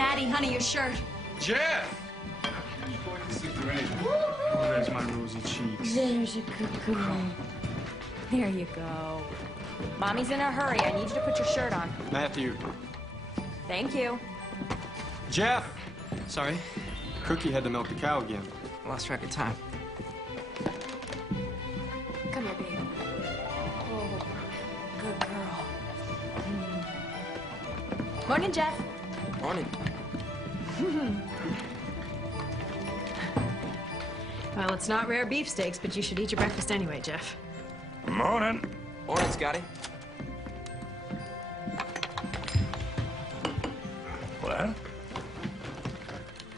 Maddie, honey, your shirt. Jeff! Oh, there's my rosy cheeks. There's a good girl. There you go. Mommy's in a hurry. I need you to put your shirt on. Matthew. Thank you. Jeff! Sorry, Cookie had to milk the cow again. lost track of time. Come here, baby. Oh, good girl. Morning, Jeff. Morning. Well, it's not rare beefsteaks, but you should eat your breakfast anyway, Jeff. Morning. Morning, Scotty. Well?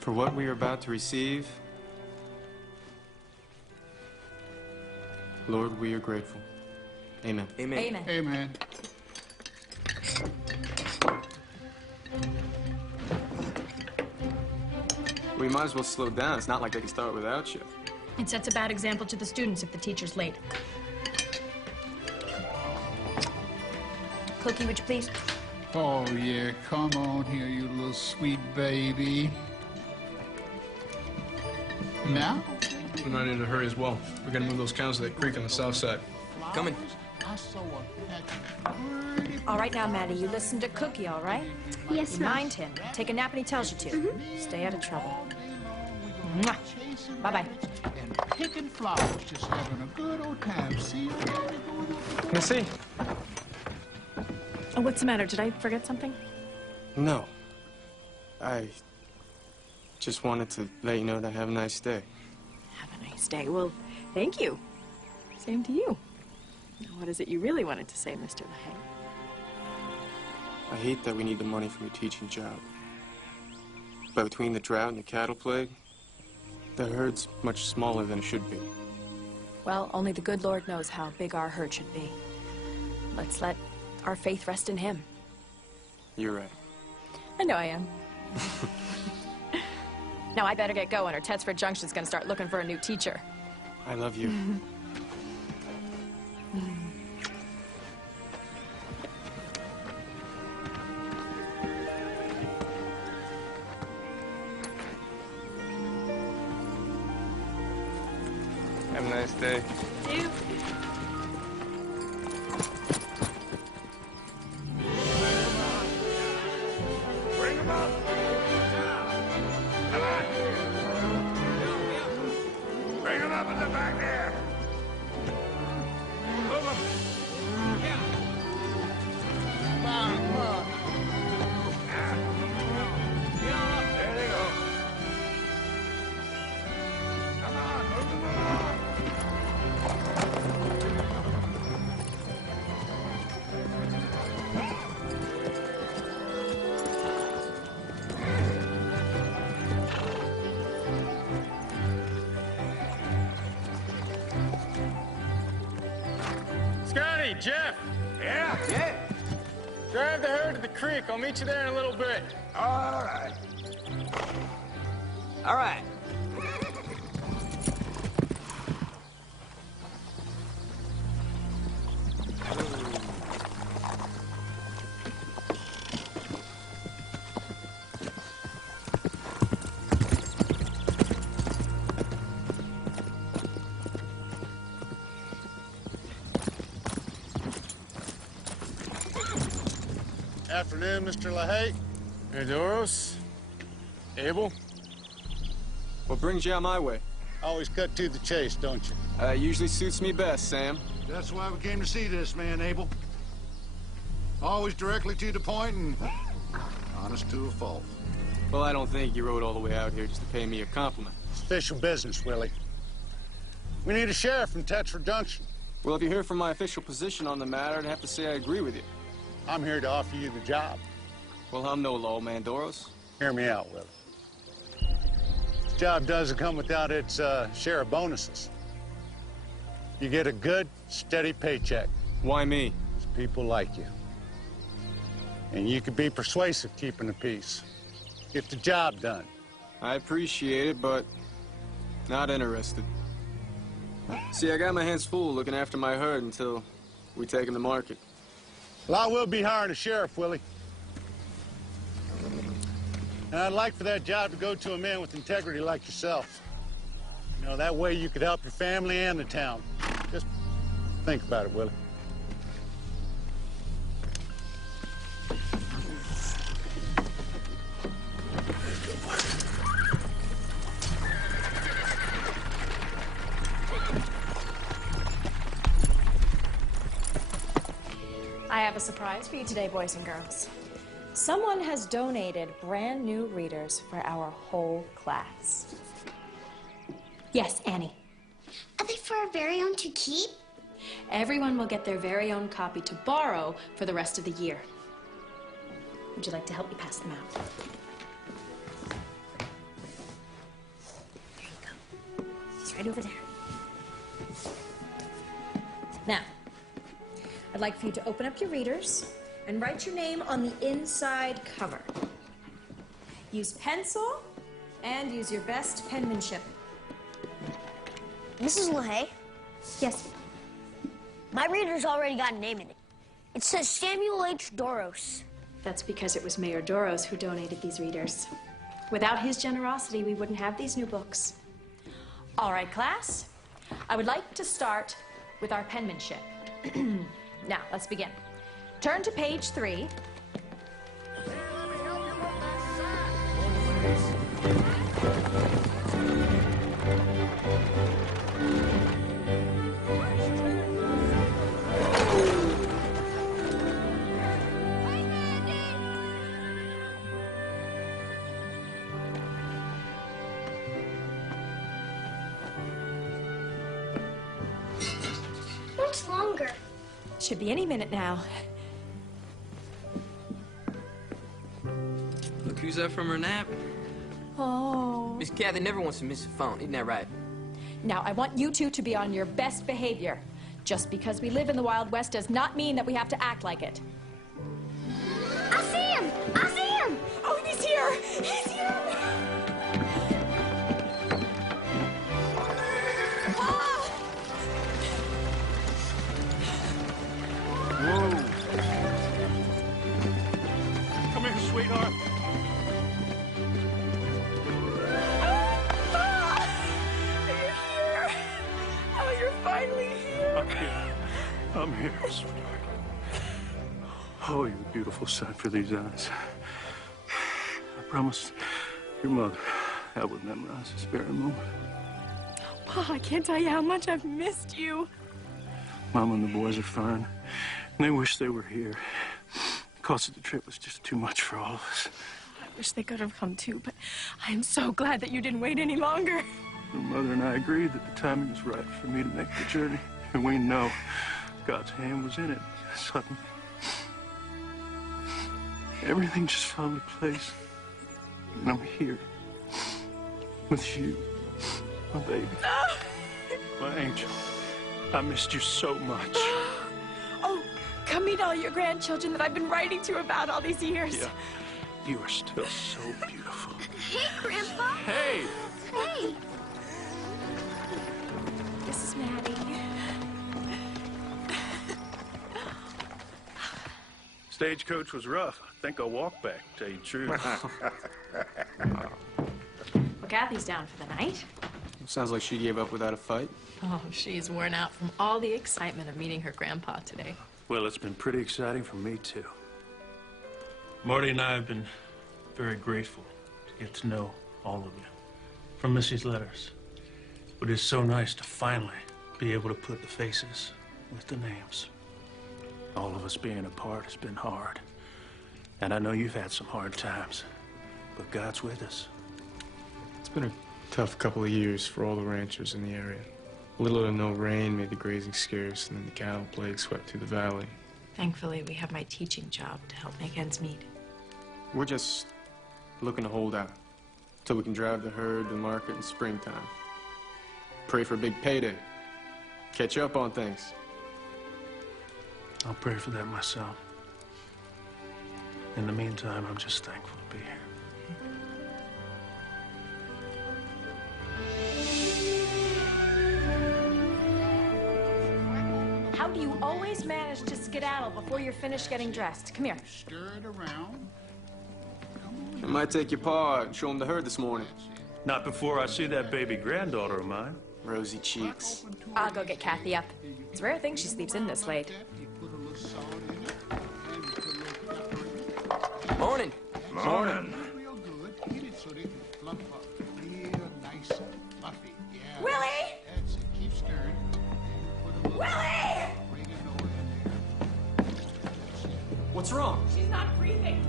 For what we are about to receive, Lord, we are grateful. Amen. Amen. Amen. Amen. We might as well slow down. It's not like they can start without you. It sets a bad example to the students if the teacher's late. Cookie, would you please? Oh, yeah, come on here, you little sweet baby. Now? We might need to hurry as well. We gotta move those cows to that creek on the south side. Coming. I saw a pretty All right now, Maddie, you listen to Cookie, all right? Yes, You ma'am. mind him. Take a nap when he tells you to. Stay out of trouble. Mwah. Bye-bye. and picking flowers, just having a good old time. See you later. Missie? Oh, what's the matter? Did I forget something? No. I just wanted to let you know that I have a nice day. Have a nice day. Well, thank you. Same to you. Now, what is it you really wanted to say, Mr. LaHaye? I hate that we need the money from your teaching job. But between the drought and the cattle plague, the herd's much smaller than it should be. Well, only the good Lord knows how big our herd should be. Let's let our faith rest in him. You're right. I know I am. Now I better get going or Tedsford Junction's gonna start looking for a new teacher. I love you. Have a nice day. You. Bring them up. Come on. Bring them up in the back there. Move them. There they go. Come on, move them along. Scotty, Jeff, Yeah? Yeah. drive the herd to the creek. I'll meet you there in a little bit. All right. All right. Afternoon, Mr. LaHaye. Hey, Doros. Abel. What brings you out my way? Always cut to the chase, don't you? Usually suits me best, Sam. That's why we came to see this man, Abel. Always directly to the point and honest to a fault. Well, I don't think you rode all the way out here just to pay me a compliment. It's official business, Willie. We need a sheriff from Tedsford Junction. Well, if you hear from my official position on the matter, I'd have to say I agree with you. I'm here to offer you the job. Well, I'm no lawman, Doros. Hear me out, Willie. This job doesn't come without its share of bonuses. You get a good, steady paycheck. Why me? Because people like you. And you can be persuasive keeping the peace. Get the job done. I appreciate it, but not interested. See, I got my hands full looking after my herd until we take him to market. Well, I will be hiring a sheriff, Willie. And I'd like for that job to go to a man with integrity like yourself. You know, that way you could help your family and the town. Just think about it, Willie. I have a surprise for you today, boys and girls. Someone has donated brand new readers for our whole class. Yes, Annie. Are they for our very own to keep? Everyone will get their very own copy to borrow for the rest of the year. Would you like to help me pass them out? There you go. It's right over there. Now, I'd like for you to open up your readers and write your name on the inside cover. Use pencil and use your best penmanship. Mrs. LaHaye, Yes. my reader's already got a name in it. It says Samuel H. Doros. That's because it was Mayor Doros who donated these readers. Without his generosity, we wouldn't have these new books. All right, class. I would like to start with our penmanship. Now, let's begin. Turn to page 3. What's longer? Should be any minute now. Look who's up from her nap. Oh. Miss Kathy never wants to miss a phone, isn't that right? Now, I want you two to be on your best behavior. Just because we live in the Wild West does not mean that we have to act like it. I see him! I see him! Oh, he's here! He's here! Whoa. Come here, sweetheart. Oh, you're finally here. I'm here, sweetheart. Oh, you're a beautiful sight for these eyes. I promised your mother I would memorize this very moment. Pa, I can't tell you how much I've missed you. Mom and the boys are fine, and they wish they were here. The cost of the trip was just too much for all of us. I wish they could have come too, but I am so glad that you didn't wait any longer. Your mother and I agreed that the timing was right for me to make the journey, and we know God's hand was in it. Suddenly, everything just fell into place, and I'm here with you, my baby, my angel. I missed you so much. Oh, come meet all your grandchildren that I've been writing to about all these years. Yeah, you are still so beautiful. Hey, Grandpa. Hey! Hey. This is Maddie. Stagecoach was rough. I think I'll walk back, to tell you the truth. Well, Kathy's down for the night. Sounds like she gave up without a fight. Oh, she's worn out from all the excitement of meeting her grandpa today. Well, it's been pretty exciting for me, too. Marty and I have been very grateful to get to know all of you from Missie's letters. But it's so nice to finally be able to put the faces with the names. All of us being apart has been hard. And I know you've had some hard times, but God's with us. It's been a tough couple of years for all the ranchers in the area. Little or no rain made the grazing scarce, and then the cattle plague swept through the valley. Thankfully, we have my teaching job to help make ends meet. We're just looking to hold out till we can drive the herd to market in springtime. Pray for a big payday. Catch up on things. I'll pray for that myself. In the meantime, I'm just thankful to be here. How do you always manage to skedaddle before you're finished getting dressed? Come here. Stir it around. Come on I might take your paw out and show him the herd this morning. Not before I see that baby granddaughter of mine. Rosy cheeks. I'll go get Kathy up. It's a rare thing she sleeps in this late. Morning. Morning. Real good. Get it so they can fluff up real nice and fluffy. Yeah. Willie! That's it. Keep stirring. Put a little Willie! oregano in there. What's wrong? She's not breathing.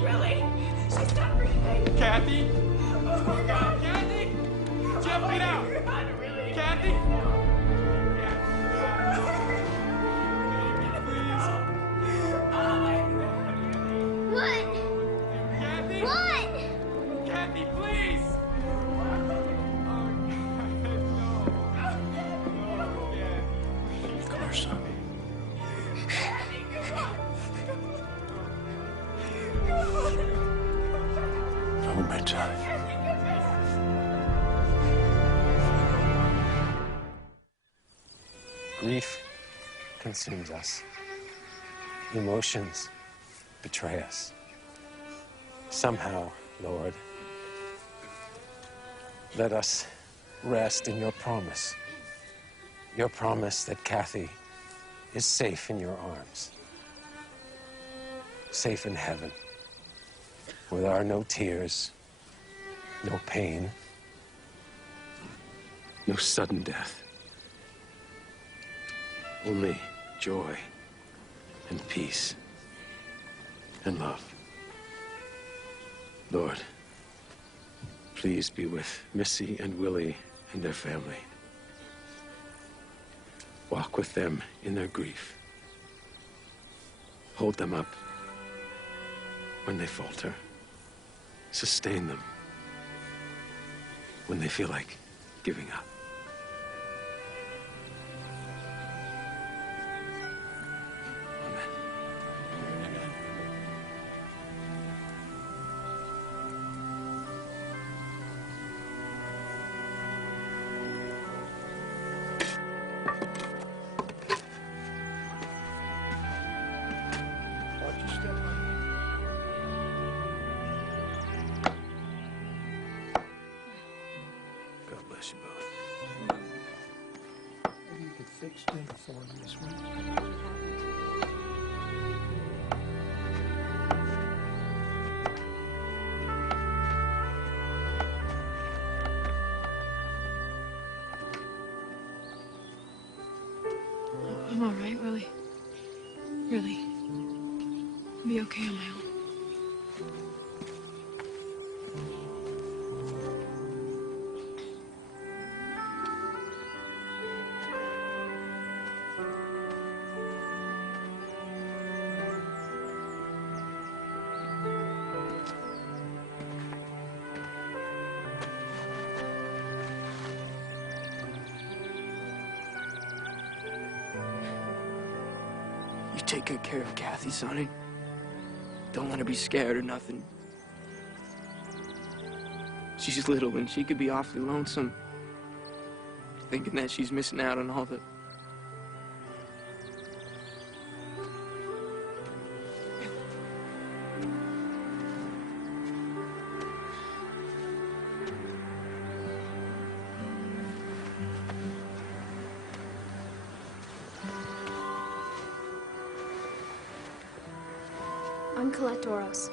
Willie! She's not breathing. Kathy? Oh, God. Kathy? Jeff, get out! Willie. Kathy? What? Kathy? What? Kathy, please! Come here, son. Hold me tight. Grief consumes us. Emotions betray us. Somehow, Lord, let us rest in your promise. Your promise that Kathy is safe in your arms. Safe in heaven, where there are no tears, no pain, no sudden death. Only joy and peace and love. Lord, please be with Missie and Willie and their family. Walk with them in their grief. Hold them up when they falter. Sustain them when they feel like giving up. God bless you both. Maybe you could fix dinner for me this week. I'm all right, Willie. Really. I'll be okay on my own. You take good care of Kathy, Sonny. Don't let her be scared or nothing. She's little and she could be awfully lonesome. Thinking that she's missing out on all the... I'm Colette Doros.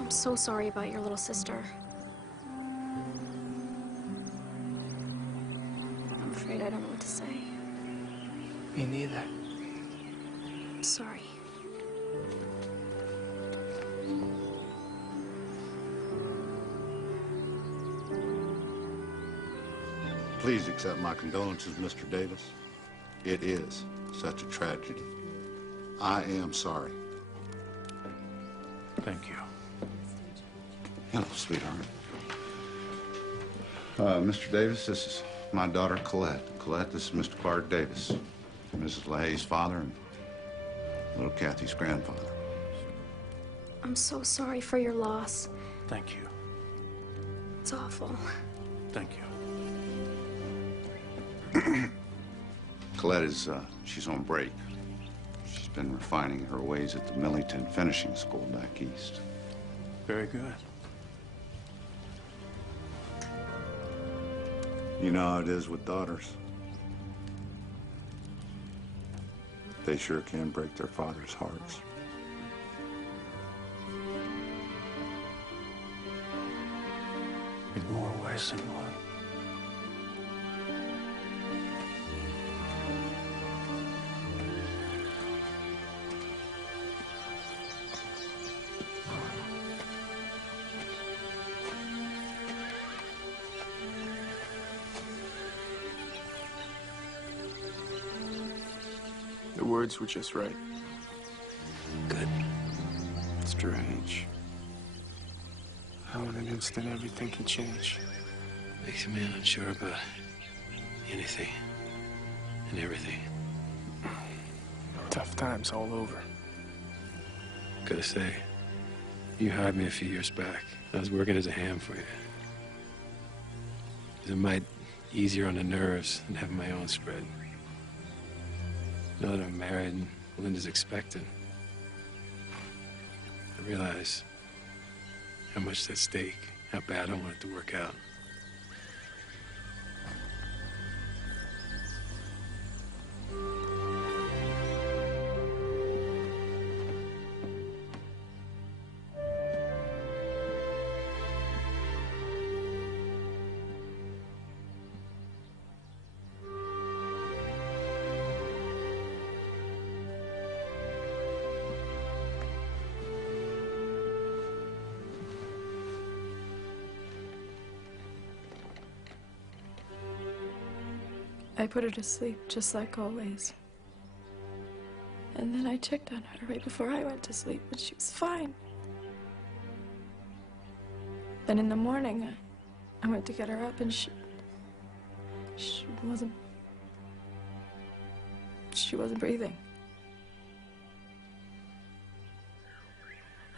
I'm so sorry about your little sister. I'm afraid I don't know what to say. Me neither. I'm sorry. Please accept my condolences, Mr. Davis. It is such a tragedy. I am sorry. Thank you. Hello, sweetheart. Mr. Davis, this is my daughter, Colette. Colette, this is Mr. Clark Davis, Mrs. LaHaye's father and little Kathy's grandfather. I'm so sorry for your loss. Thank you. It's awful. Thank you. Colette is, she's on break. been refining her ways at the Millington Finishing School back east. Very good. You know how it is with daughters. They sure can break their father's hearts. In more ways than one. The words were just right. Good. Strange. How in an instant everything can change. Makes a man unsure about anything and everything. Tough times all over. Gotta say, you hired me a few years back. I was working as a ham for you. It was a mite easier on the nerves than having my own spread. Now that I'm married and Linda's expectant, I realize how much at stake, how bad I want it to work out. I put her to sleep, just like always. And then I checked on her right before I went to sleep, and she was fine. Then in the morning, I went to get her up, and she wasn't breathing.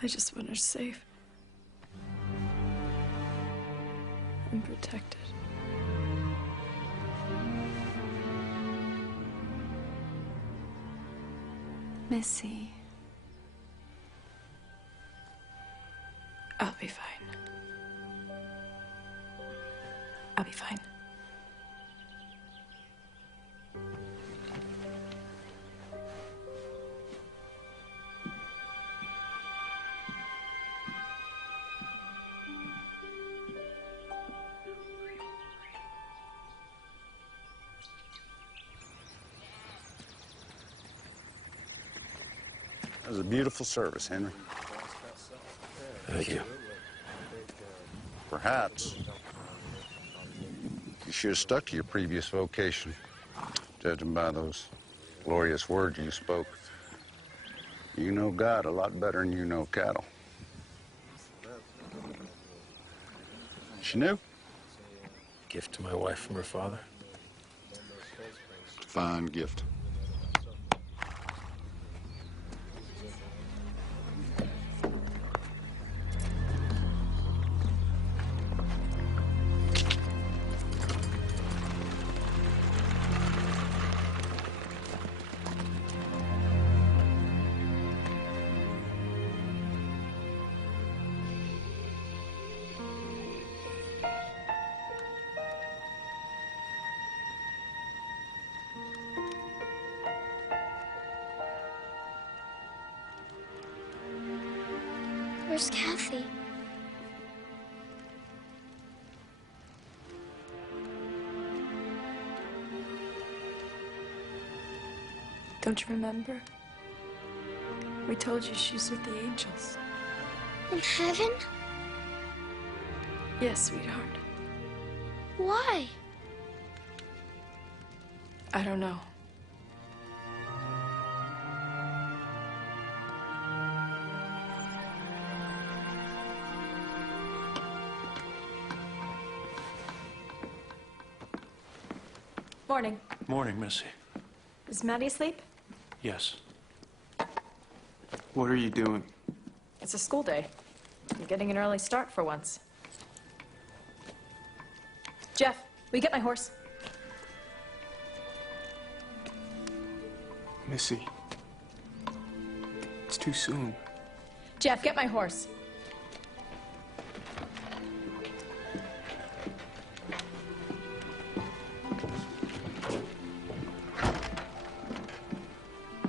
I just want her safe and protected. Missie. I'll be fine. I'll be fine. That was a beautiful service, Henry. Thank you. Perhaps you should have stuck to your previous vocation, judging by those glorious words you spoke. You know God a lot better than you know cattle. She knew? Gift to my wife from her father. Fine gift. Where's Kathy? Don't you remember? We told you she's with the angels. In heaven? Yes, sweetheart. Why? I don't know. Morning. Morning, Missie. Is Maddie asleep? Yes. What are you doing? It's a school day. You're getting an early start for once. Jeff, will you get my horse? Missie, too soon. Jeff, get my horse.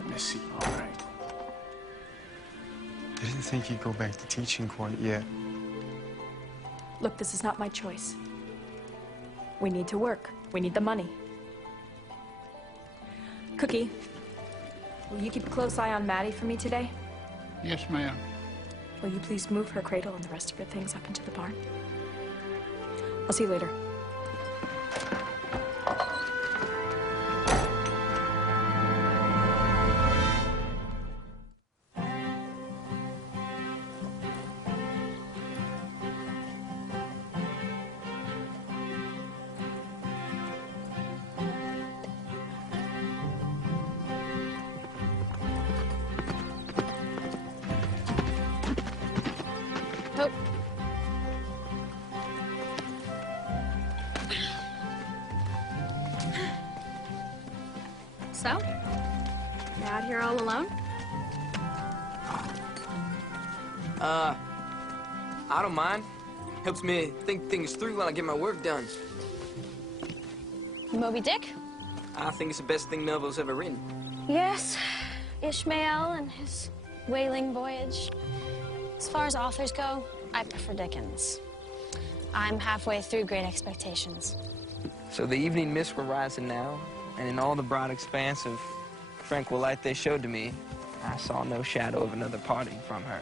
Missie, all right. I didn't think you'd go back to teaching quite yet. Look, this is not my choice. We need to work. We need the money. Cookie, will you keep a close eye on Maddie for me today? Yes, ma'am. Will you please move her cradle and the rest of her things up into the barn? I'll see you later. Oh. So? You're out here all alone? I don't mind. Helps me think things through when I get my work done. Moby Dick? I think it's the best thing Melville's ever written. Yes. Ishmael and his whaling voyage. As far as authors go, I prefer Dickens. I'm halfway through Great Expectations. So the evening mists were rising now, and in all the broad expanse of tranquil light they showed to me, I saw no shadow of another parting from her.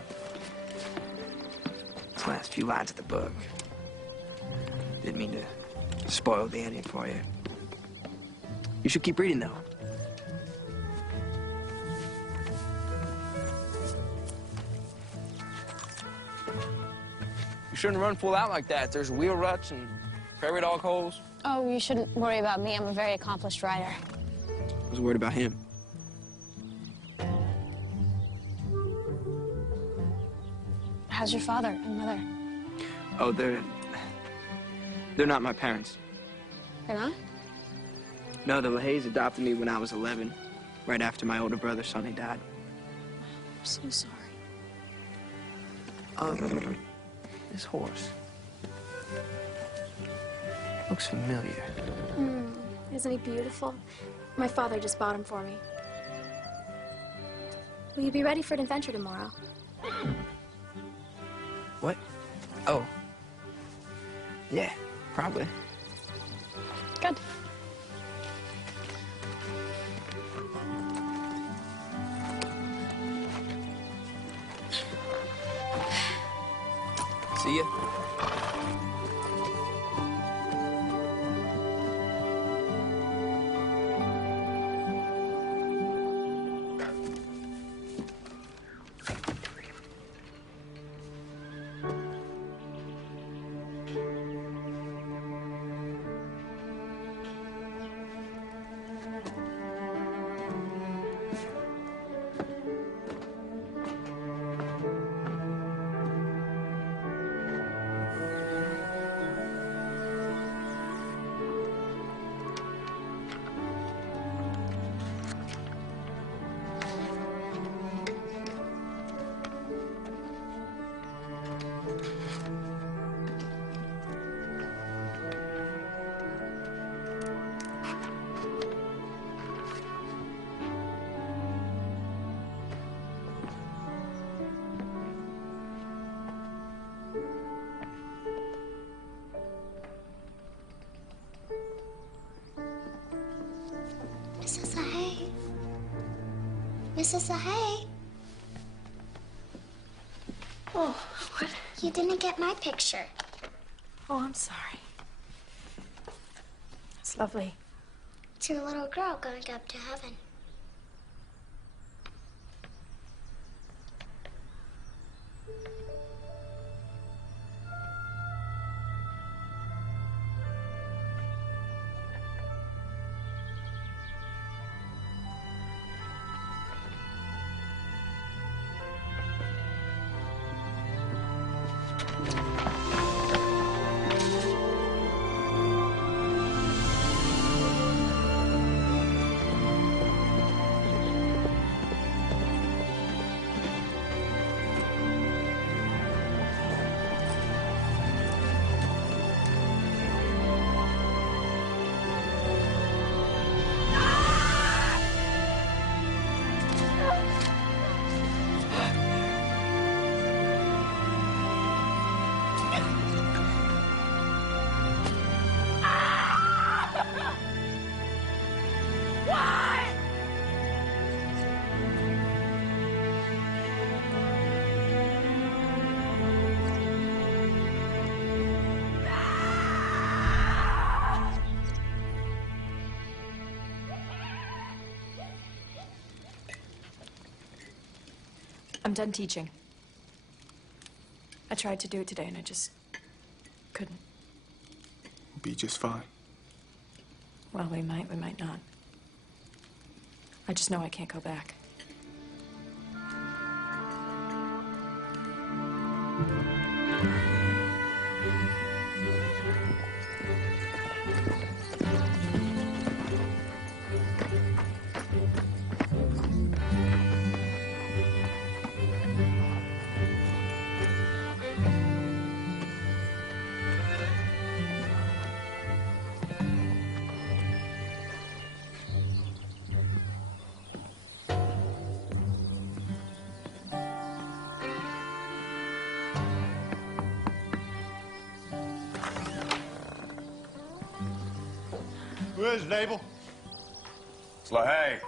These last few lines of the book. Didn't mean to spoil the ending for you. You should keep reading, though. You shouldn't run full out like that. There's wheel ruts and prairie dog holes. Oh, you shouldn't worry about me. I'm a very accomplished writer. I was worried about him. How's your father and mother? Oh, they're not my parents. They're not? No, the LaHaye's adopted me when I was 11, right after my older brother Sonny died. I'm so sorry. This horse looks familiar. Isn't he beautiful? My father just bought him for me. Will you be ready for an adventure tomorrow? What? Oh. Yeah, probably. Good. See ya. Mrs. LaHaye. Mrs. LaHaye. Oh, what? You didn't get my picture. Oh, I'm sorry. It's lovely. It's your little girl going up to heaven. I'm done teaching. I tried to do it today and I just couldn't. We'll be just fine. Well, we might not. I just know I can't go back. Who is it, Abel? It's LaHaye.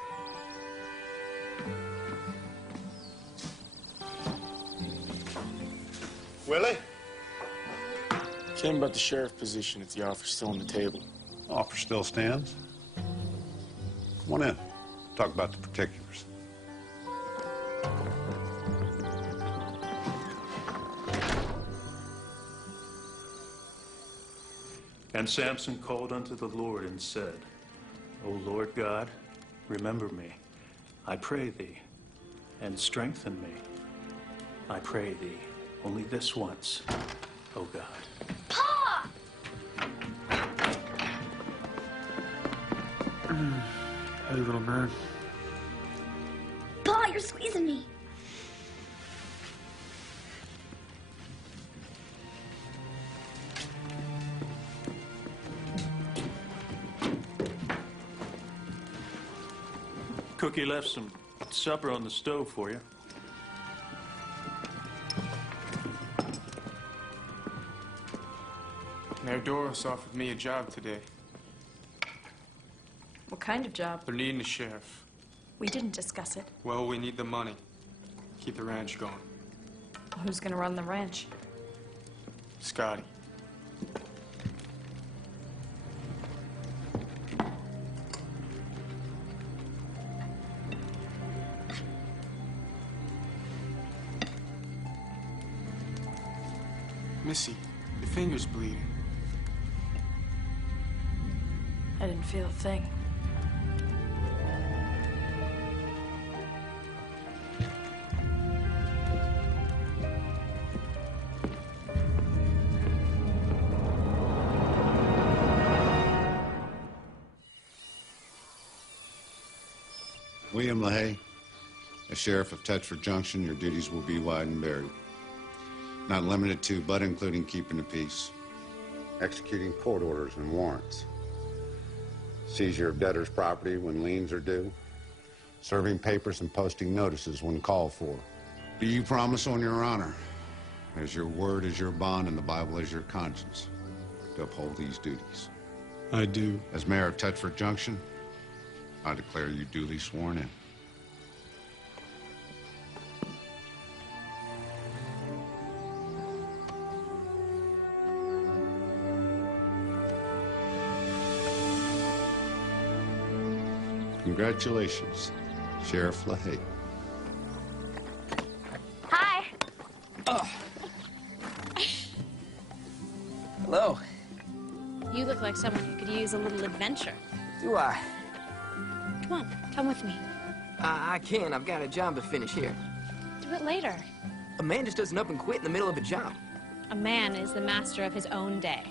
Willie? Came about the sheriff position if the offer's still on the table. Offer still stands. Come on in. Talk about the particulars. And Samson called unto the Lord and said, O Lord God, remember me, I pray thee, and strengthen me. I pray thee, only this once, O God. Pa! Hey, little man. Pa, you're squeezing me. Cookie left some supper on the stove for you. Mayor Doris offered me a job today. What kind of job? They're needing a sheriff. We didn't discuss it. Well, we need the money. Keep the ranch going. Who's gonna run the ranch? Scotty. Missie, your finger's bleeding. I didn't feel a thing. William LaHaye, as Sheriff of Tetford Junction, your duties will be wide and varied. Not limited to, but including keeping the peace, executing court orders and warrants, seizure of debtors' property when liens are due, serving papers and posting notices when called for. Do you promise on your honor, as your word is your bond and the Bible is your conscience, to uphold these duties? I do. As Mayor of Tetford Junction, I declare you duly sworn in. Congratulations, Sheriff LaHaye. Hi. Hello. You look like someone who could use a little adventure. Do I? Come on, come with me. I can. I've got a job to finish here. Do it later. A man just doesn't up and quit in the middle of a job. A man is the master of his own day,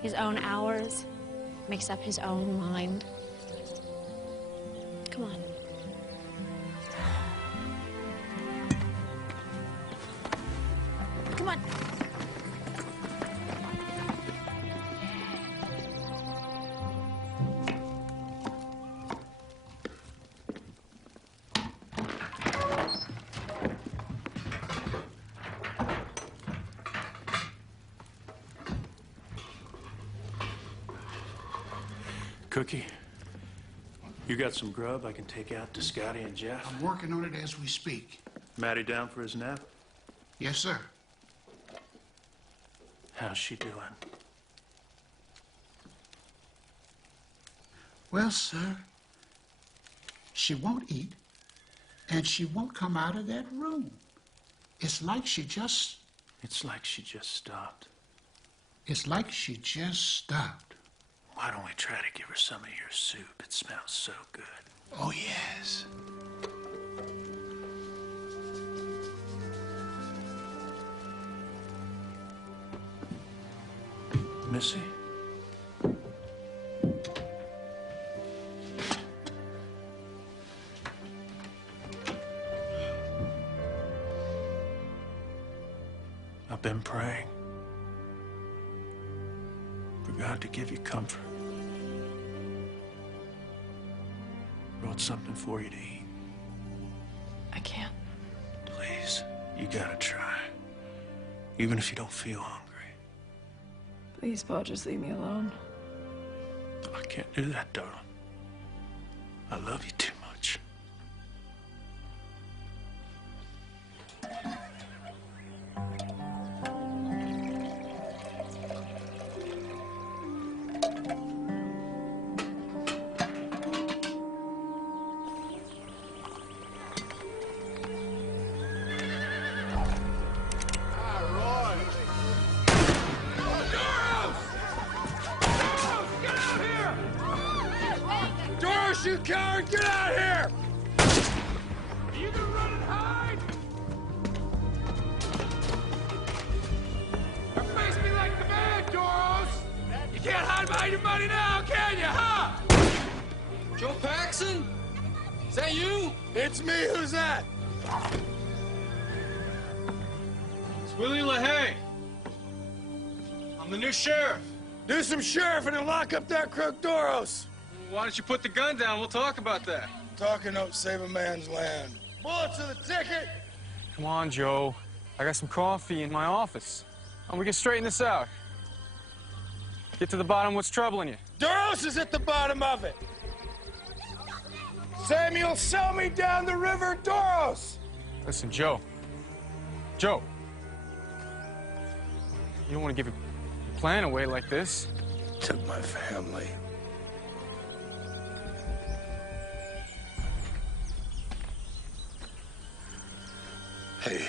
his own hours, makes up his own mind. Come on. Come on. Cookie, you got some grub I can take out to Scotty and Jeff? I'm working on it as we speak. Maddie down for his nap? Yes, sir. How's she doing? Well, sir, she won't eat, and she won't come out of that room. It's like she just... It's like she just stopped. It's like she just stopped. Why don't we try to give her some of your soup? It smells so good. Oh, yes. Missie? I've been praying for God to give you comfort. Brought something for you to eat. I can't. Please, you gotta try. Even if you don't feel hungry. Please, Paul, just leave me alone. I can't do that, darling. I love you too much. You coward, get out here! Are you gonna run and hide? Or face me like the man, Doros! You can't hide behind your money now, can you, huh? Joe Paxson? Is that you? It's me, who's that? It's Willie LaHaye. I'm the new sheriff. Do some sheriff and then lock up that crook Doros. Why don't you put the gun down? We'll talk about that. Talking don't save a man's land. Bullets are the ticket. Come on, Joe. I got some coffee in my office. And we can straighten this out. Get to the bottom of what's troubling you. Doros is at the bottom of it. Samuel, sell me down the river, Doros. Listen, Joe. Joe. You don't want to give your plan away like this. Took my family. Hey,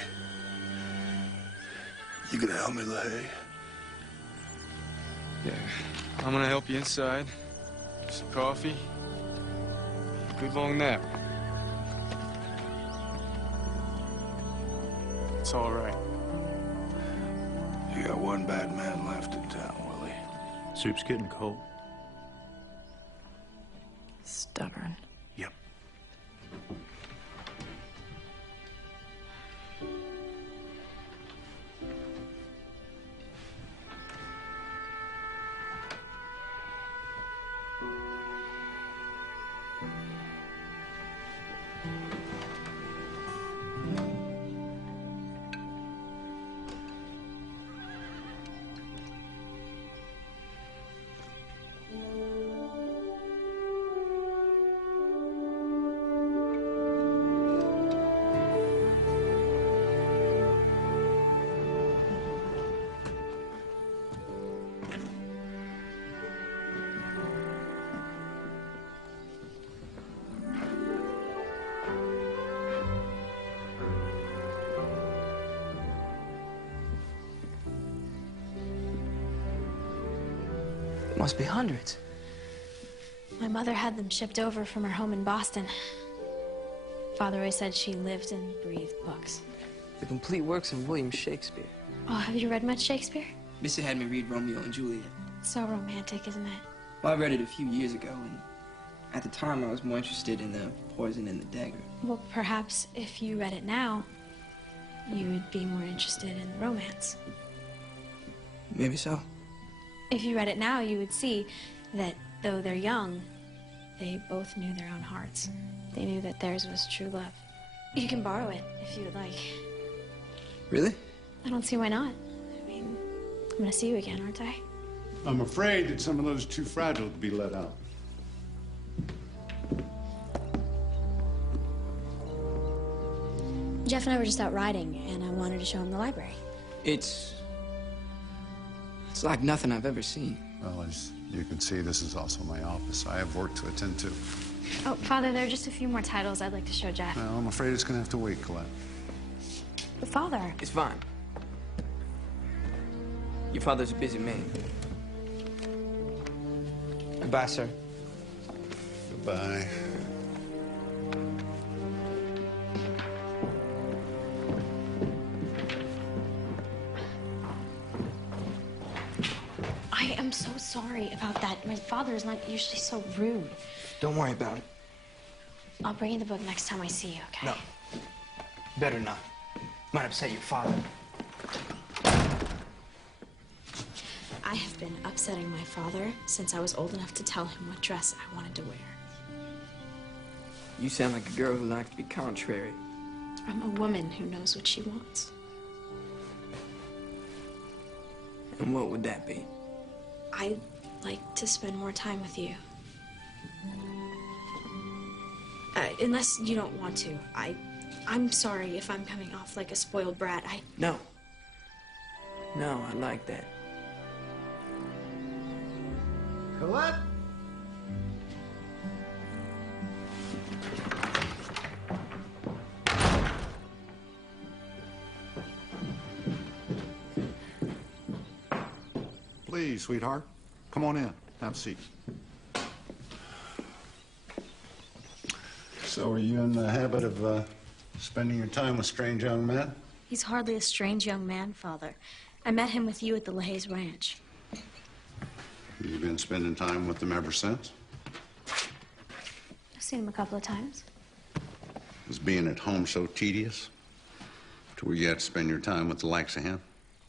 you gonna help me, LaHaye? Yeah, I'm gonna help you inside. Some coffee. A good long nap. It's all right. You got one bad man left in town, Willie. Soup's getting cold. Stubborn. Yep. Must be hundreds. My mother had them shipped over from her home in Boston. Father always said she lived and breathed books. The complete works of William Shakespeare. Oh, have you read much Shakespeare? Missie had me read Romeo and Juliet. So romantic, isn't it? Well, I read it a few years ago, and at the time I was more interested in the poison and the dagger. Well, perhaps if you read it now, you would be more interested in the romance. Maybe so. If you read it now, you would see that though they're young, they both knew their own hearts. They knew that theirs was true love. You can borrow it if you would like. Really? I don't see why not. I mean, I'm gonna see you again, aren't I? I'm afraid that some of those are too fragile to be let out. Jeff and I were just out riding, and I wanted to show him the library. It's like nothing I've ever seen. Well, as you can see, this is also my office. I have work to attend to. Oh, Father, there are just a few more titles I'd like to show Jeff. Well, I'm afraid it's going to have to wait, Colette. Father. It's fine. Your father's a busy man. Goodbye, sir. Goodbye. I am so sorry about that. My father is not usually so rude. Don't worry about it. I'll bring you the book next time I see you, okay? No. Better not. Might upset your father. I have been upsetting my father since I was old enough to tell him what dress I wanted to wear. You sound like a girl who likes to be contrary. I'm a woman who knows what she wants. And what would that be? I'd like to spend more time with you. Unless you don't want to. I'm sorry if I'm coming off like a spoiled brat. No. No, I like that. What? Please, sweetheart. Come on in. Have a seat. So are you in the habit of spending your time with strange young men? He's hardly a strange young man, Father. I met him with you at the LaHaye's ranch. You've been spending time with them ever since? I've seen him a couple of times. Was being at home so tedious to where you had to spend your time with the likes of him?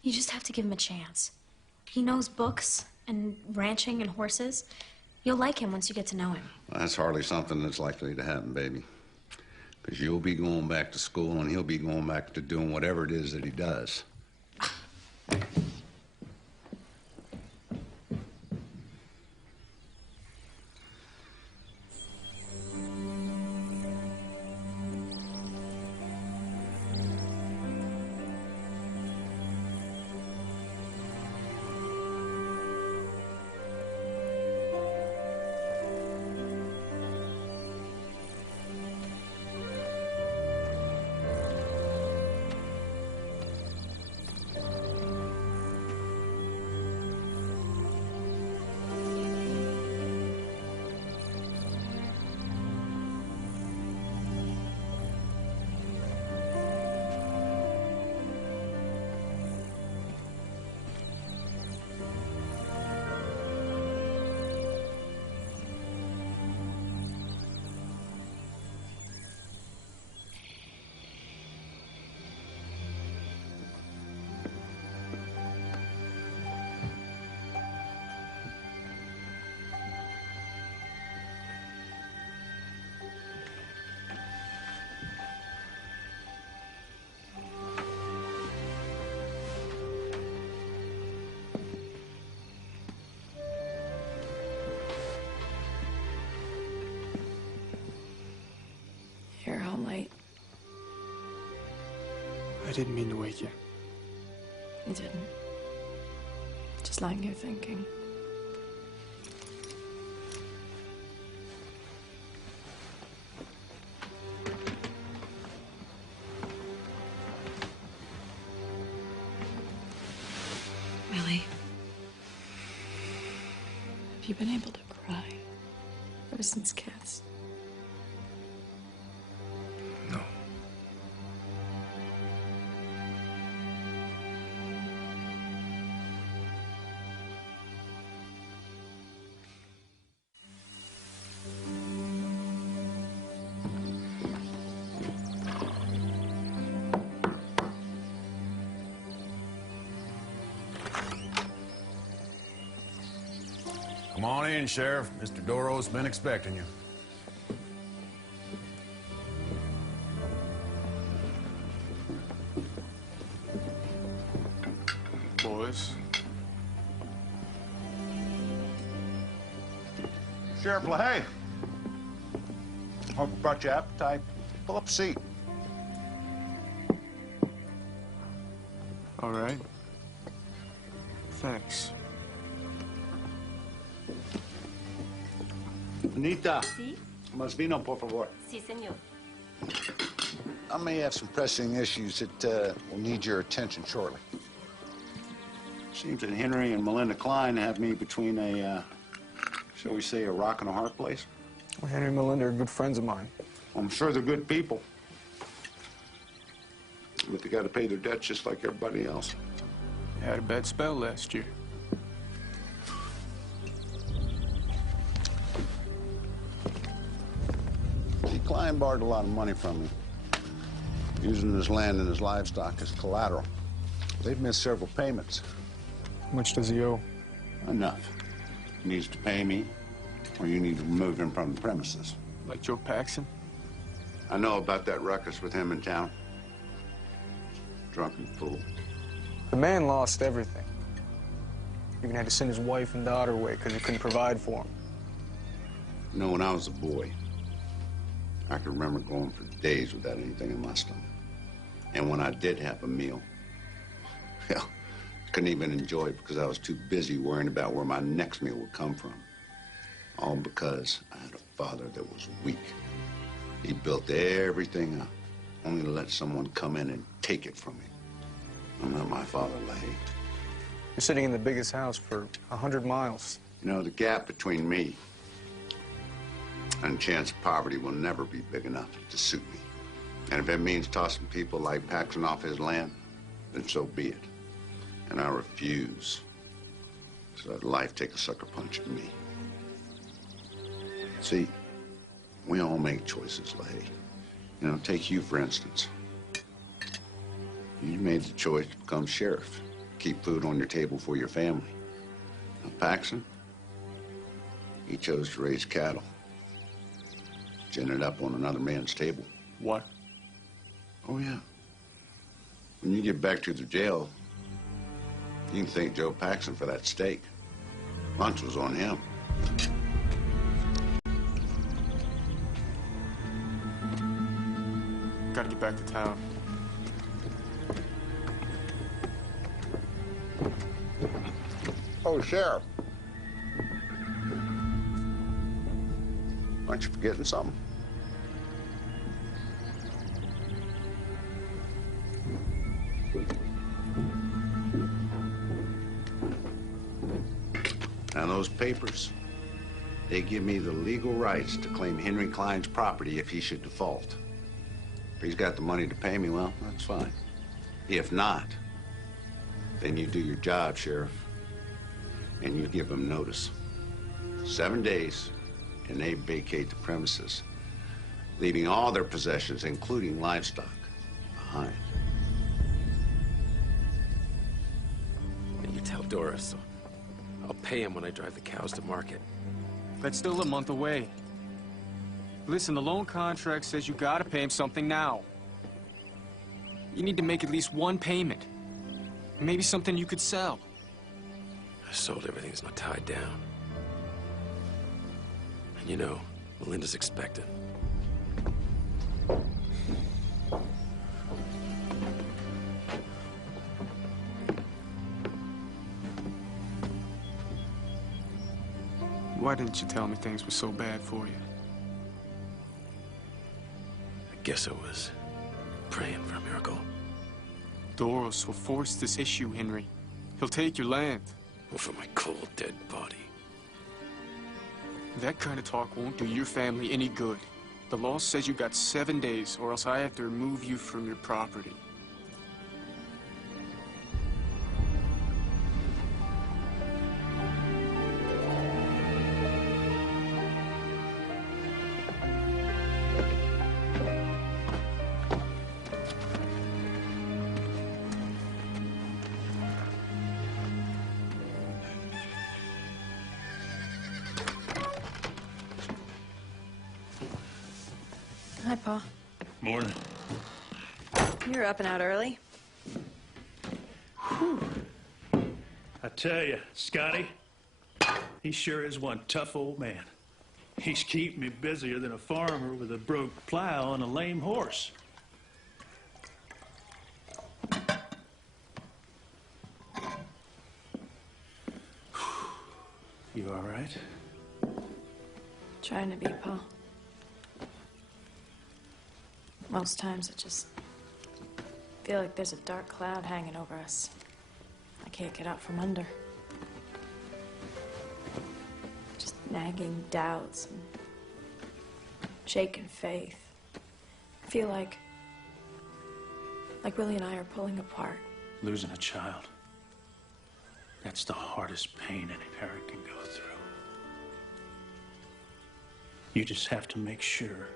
You just have to give him a chance. He knows books and ranching and horses. You'll like him once you get to know him. Well, that's hardly something that's likely to happen, baby. Because you'll be going back to school and he'll be going back to doing whatever it is that he does. You're home late. I didn't mean to wake you. You didn't. Just lying here thinking. Really? Have you been able to cry ever since Cass? No. Come on in, Sheriff. Mr. Doro's been expecting you. Boys. Sheriff LaHaye. Hope brought you appetite. Pull up a seat. All right. Thanks. Anita. Sí, Más vino, por favor. sí, señor. I may have some pressing issues that will need your attention shortly. Seems that Henry and Melinda Klein have me between a, shall we say, a rock and a hard place. Well, Henry and Melinda are good friends of mine. I'm sure they're good people. But they got to pay their debts just like everybody else. They had a bad spell last year. See, Klein borrowed a lot of money from me, using his land and his livestock as collateral. They've missed several payments. How much does he owe? Enough. He needs to pay me, or you need to remove him from the premises. Like Joe Paxson? I know about that ruckus with him in town. Drunken fool. The man lost everything. Even had to send his wife and daughter away because he couldn't provide for them. You know, when I was a boy, I could remember going for days without anything in my stomach. And when I did have a meal, hell, I couldn't even enjoy it because I was too busy worrying about where my next meal would come from. All because I had a father that was weak. He built everything up, only to let someone come in and take it from me. I'm not my father, Lahey. You're sitting in the biggest house for 100 miles. You know, the gap between me and chance of poverty will never be big enough to suit me. And if it means tossing people like Paxson off his land, then so be it. And I refuse to let life take a sucker punch at me. See, we all make choices, Lahey. You know, take you, for instance. You made the choice to become sheriff, keep food on your table for your family. Now, Paxson, he chose to raise cattle, which ended up on another man's table. What? Oh, yeah. When you get back to the jail, you can thank Joe Paxson for that steak. Lunch was on him. Gotta get back to town. Oh, Sheriff. Aren't you forgetting something? Now, those papers, they give me the legal rights to claim Henry Klein's property if he should default. If he's got the money to pay me, well, that's fine. If not, then you do your job, Sheriff, and you give him notice. 7 days, and they vacate the premises, leaving all their possessions, including livestock, behind. And you tell Doris, I'll pay him when I drive the cows to market. That's still a month away. Listen, the loan contract says you gotta pay him something now. You need to make at least one payment. Maybe something you could sell. I sold everything that's not tied down. And you know, Melinda's expecting. Why didn't you tell me things were so bad for you? I guess I was praying for a miracle. Doros will force this issue, Henry. He'll take your land. Over my cold, dead body. That kind of talk won't do your family any good. The law says you got 7 days, or else I have to remove you from your property. Hi, Pa. Morning. You're up and out early. I tell you, Scotty, he sure is one tough old man. He's keeping me busier than a farmer with a broke plow and a lame horse. You all right? Trying to be, Pa. Most times I just feel like there's a dark cloud hanging over us. I can't get out from under. Just nagging doubts and shaken faith. I feel like Willie and I are pulling apart. Losing a child. That's the hardest pain any parent can go through. You just have to make sure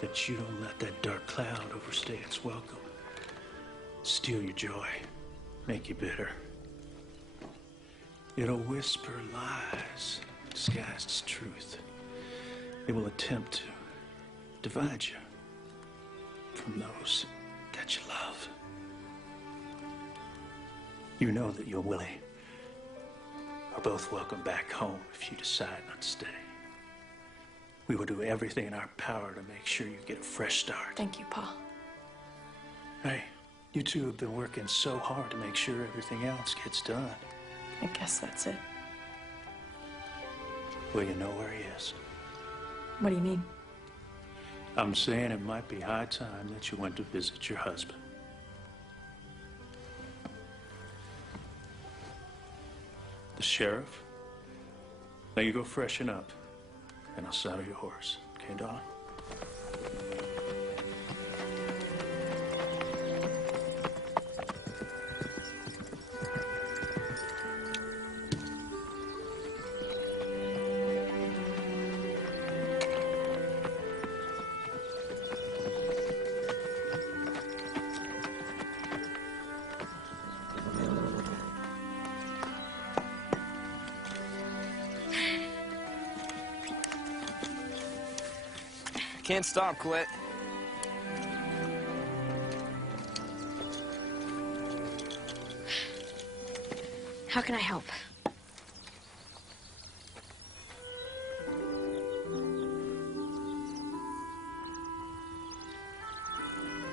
that you don't let that dark cloud overstay its welcome. Steal your joy. Make you bitter. It'll whisper lies disguised as truth. It will attempt to divide you from those that you love. You know that you and Willie are both welcome back home if you decide not to stay. We will do everything in our power to make sure you get a fresh start. Thank you, Pa. Hey, you two have been working so hard to make sure everything else gets done. I guess that's it. Well, you know where he is. What do you mean? I'm saying it might be high time that you went to visit your husband. The sheriff? Now you go freshen up, and I'll saddle your horse. Okay, Dawn? Can't stop, Colette. How can I help?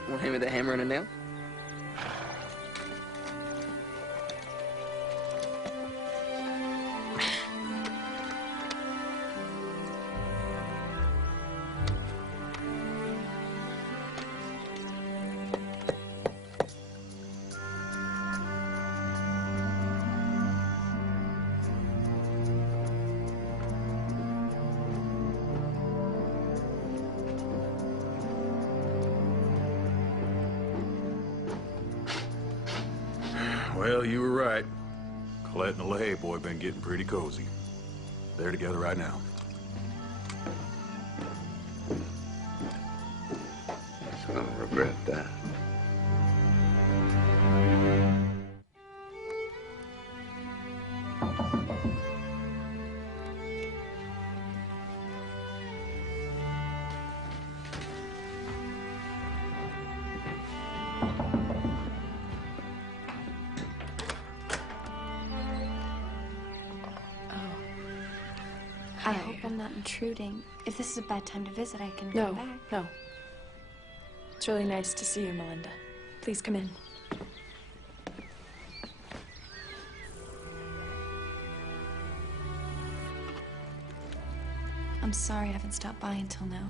Want him with a hammer and a nail? Well, you were right. Colette and the LaHaye boy been getting pretty cozy. They're together right now. So I don't regret that. I hope I'm not intruding. If this is a bad time to visit, I can come back. No. It's really nice to see you, Melinda. Please come in. I'm sorry I haven't stopped by until now.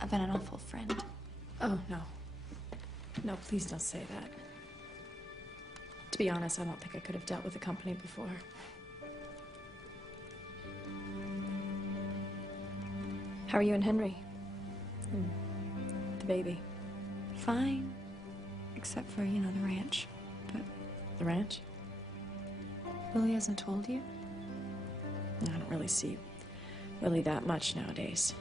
I've been an awful friend. Oh, no. No, please don't say that. To be honest, I don't think I could have dealt with the company before. How are you and Henry? And the baby? Fine. Except for, you know, the ranch. But... The ranch? Willie hasn't told you? I don't really see Willie that much nowadays.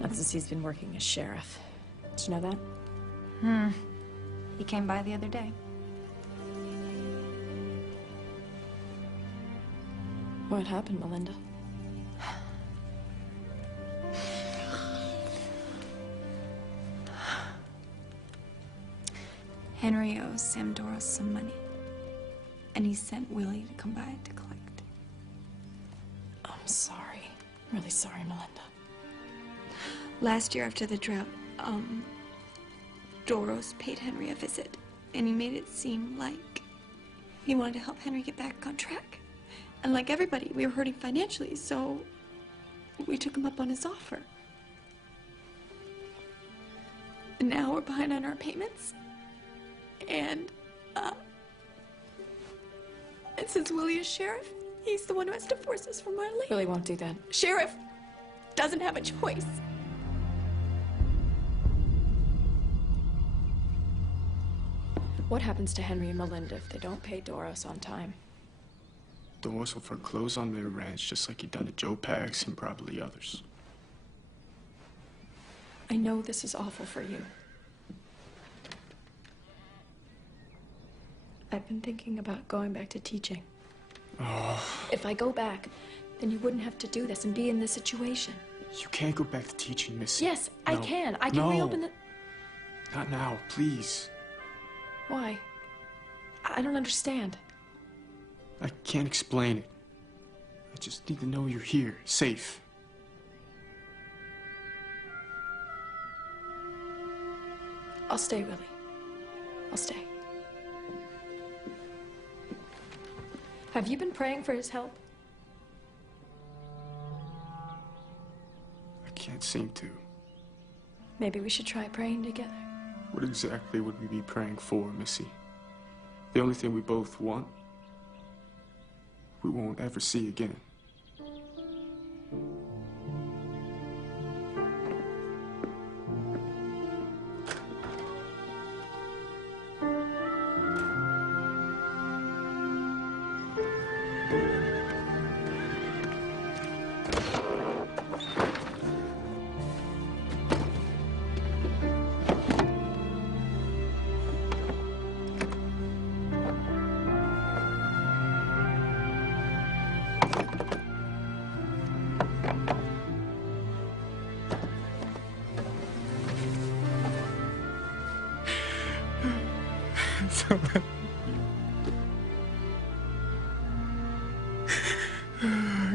Not since he's been working as sheriff. Did you know that? He came by the other day. What happened, Melinda? Henry owes Sam Doros some money. And he sent Willie to come by to collect. I'm sorry. I'm really sorry, Melinda. Last year after the drought, Doros paid Henry a visit. And he made it seem like he wanted to help Henry get back on track. And like everybody, we were hurting financially, so we took him up on his offer. And now we're behind on our payments. And since Willie is sheriff, he's the one who has to force us from our leave. Willie won't do that. Sheriff doesn't have a choice. What happens to Henry and Melinda if they don't pay Doros on time? Doros will foreclose on their ranch just like he done to Joe Pax and probably others. I know this is awful for you. I've been thinking about going back to teaching. Oh. If I go back, then you wouldn't have to do this and be in this situation. You can't go back to teaching, Missie. Yes, No. I can. I can reopen the... Not now, please. Why? I don't understand. I can't explain it. I just need to know you're here, safe. I'll stay, Willie. I'll stay. Have you been praying for his help? I can't seem to. Maybe we should try praying together. What exactly would we be praying for, Missie? The only thing we both want, we won't ever see again.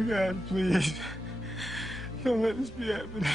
God, please. Don't let this be happening.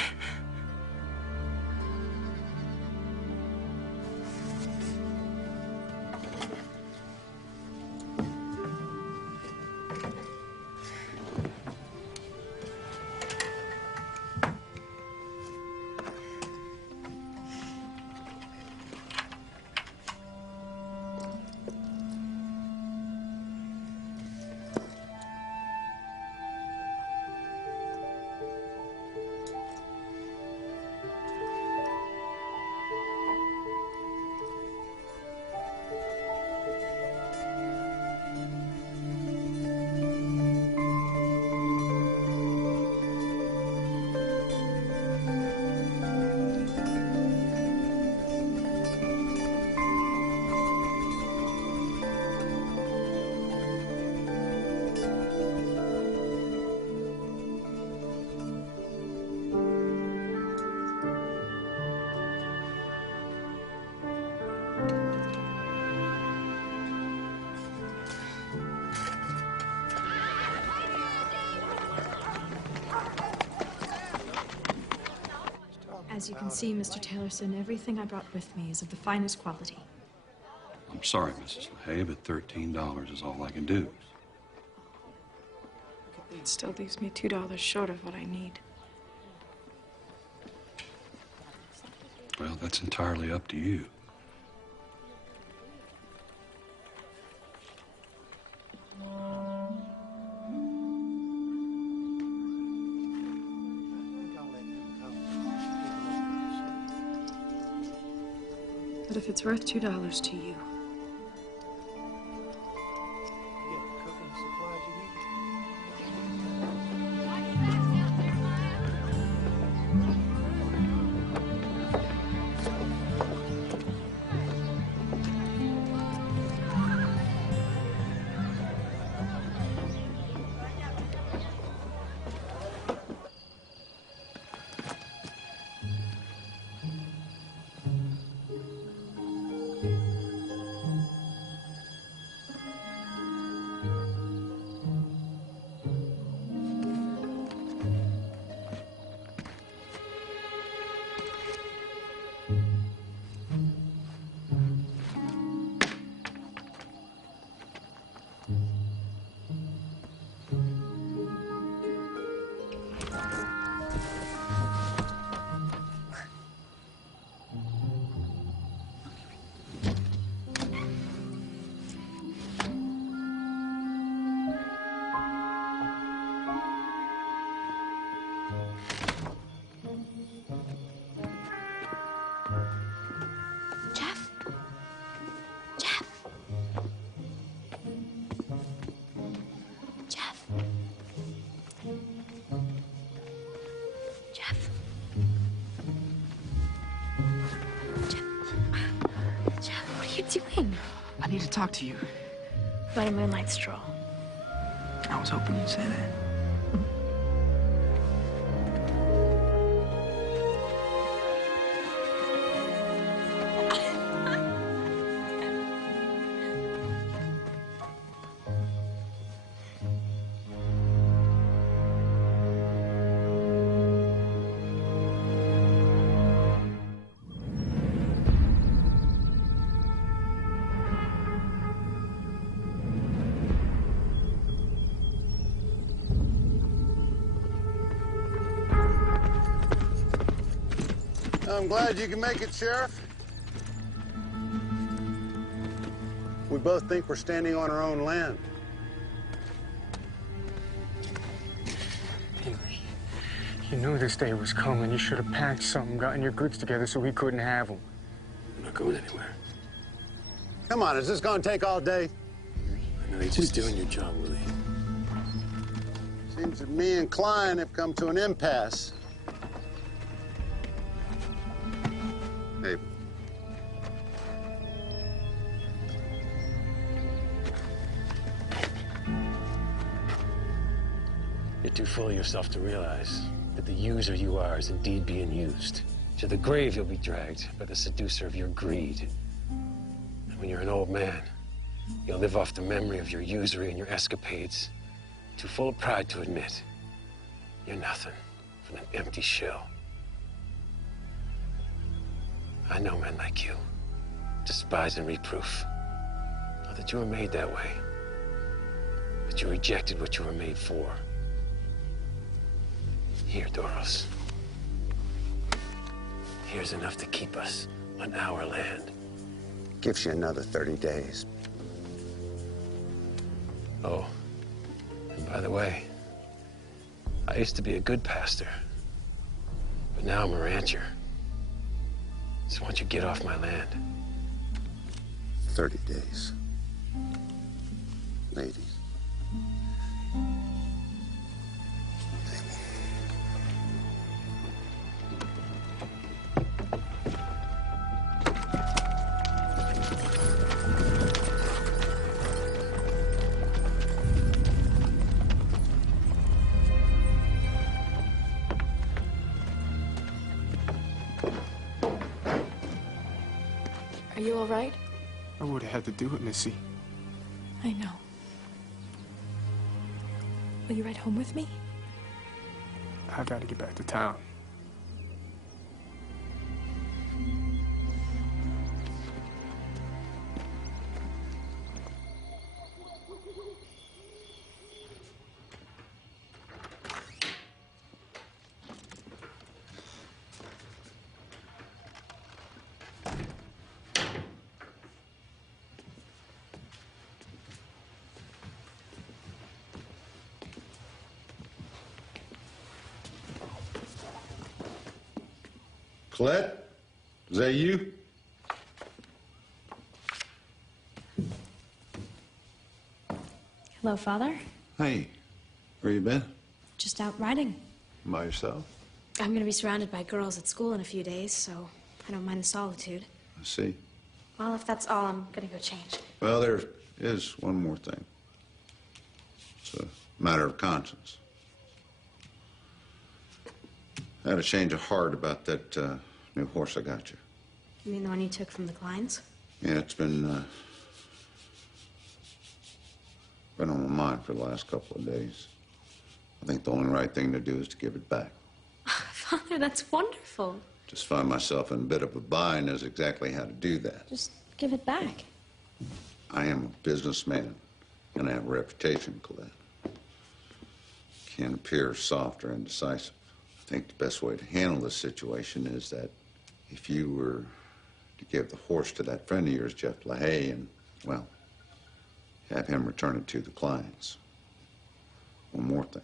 As you can see, Mr. Taylorson, everything I brought with me is of the finest quality. I'm sorry, Mrs. LaHaye, but $13 is all I can do. It still leaves me $2 short of what I need. Well, that's entirely up to you. But if it's worth $2 to you, doing? I need to talk to you. About a moonlight stroll. I was hoping you'd say that. I'm glad you can make it, Sheriff. We both think we're standing on our own land. Henry, you knew this day was coming. You should have packed something, gotten your goods together so we couldn't have them. I'm not going anywhere. Come on, is this going to take all day? I know you're just doing your job, Willie. Seems that me and Klein have come to an impasse. Hey. You're too full of yourself to realize that the user you are is indeed being used. To the grave you'll be dragged by the seducer of your greed. And when you're an old man, you'll live off the memory of your usury and your escapades, too full of pride to admit you're nothing but an empty shell. I know men like you, despise and reproof. Not that you were made that way, but you rejected what you were made for. Here, Doros. Here's enough to keep us on our land. Gives you another 30 days. Oh, and by the way, I used to be a good pastor, but now I'm a rancher. So why don't you get off my land? 30 days. Ladies. Are you all right? I would have had to do it, Missie. I know. Will you ride home with me? I gotta get back to town. Colette, is that you? Hello, Father. Hey, where you been? Just out riding. By yourself? I'm going to be surrounded by girls at school in a few days, so I don't mind the solitude. I see. Well, if that's all, I'm going to go change. Well, there is one more thing. It's a matter of conscience. I had a change of heart about that new horse I got you. You mean the one you took from the Kleins? Yeah, it's been on my mind for the last couple of days. I think the only right thing to do is to give it back. Father, that's wonderful. Just find myself in a bit of a bind as exactly how to do that. Just give it back. I am a businessman, and I have a reputation, Colette. Can't appear soft or indecisive. I think the best way to handle this situation is that if you were to give the horse to that friend of yours, Jeff LaHaye, and, well, have him return it to the clients. One more thing.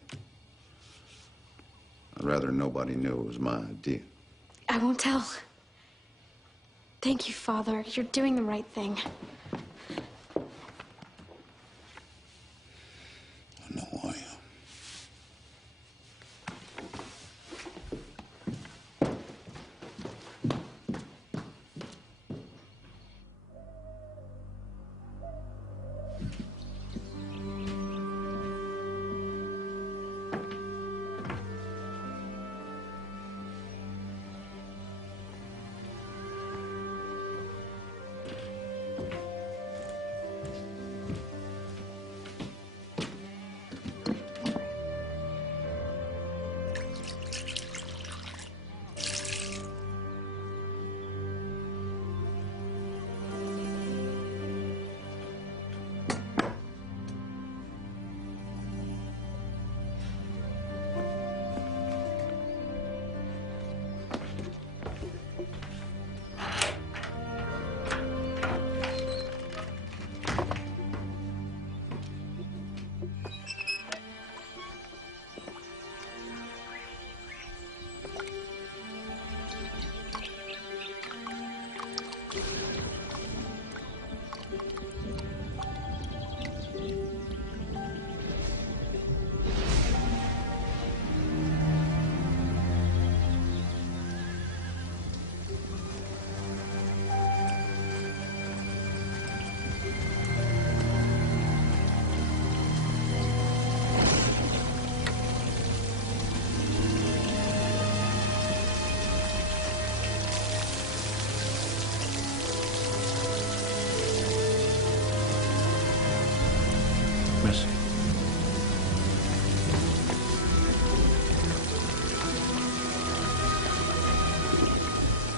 I'd rather nobody knew it was my idea. I won't tell. Thank you, Father. You're doing the right thing. I know I am.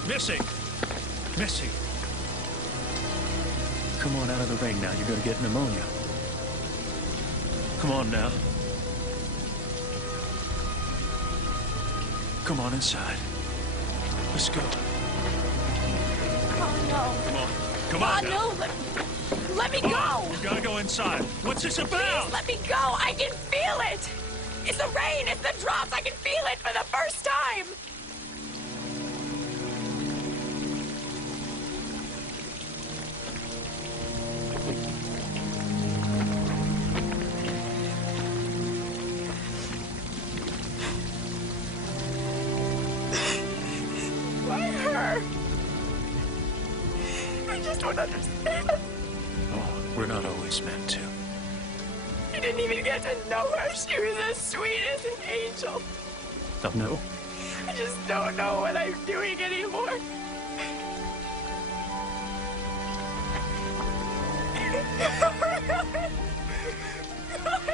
Missie! Missie! Come on out of the rain now. You're gonna get pneumonia. Come on now. Come on inside. Let's go. Oh, no. Come on. Come on now. No, let me go. You gotta go inside. What's this about? Please let me go. I can feel it. It's the rain. It's the drops. I can feel it for the first time. Why her? I just don't understand. Oh, we're not always meant to. I didn't even get to know her. She was as sweet as an angel. Oh, no? I just don't know what I'm doing anymore.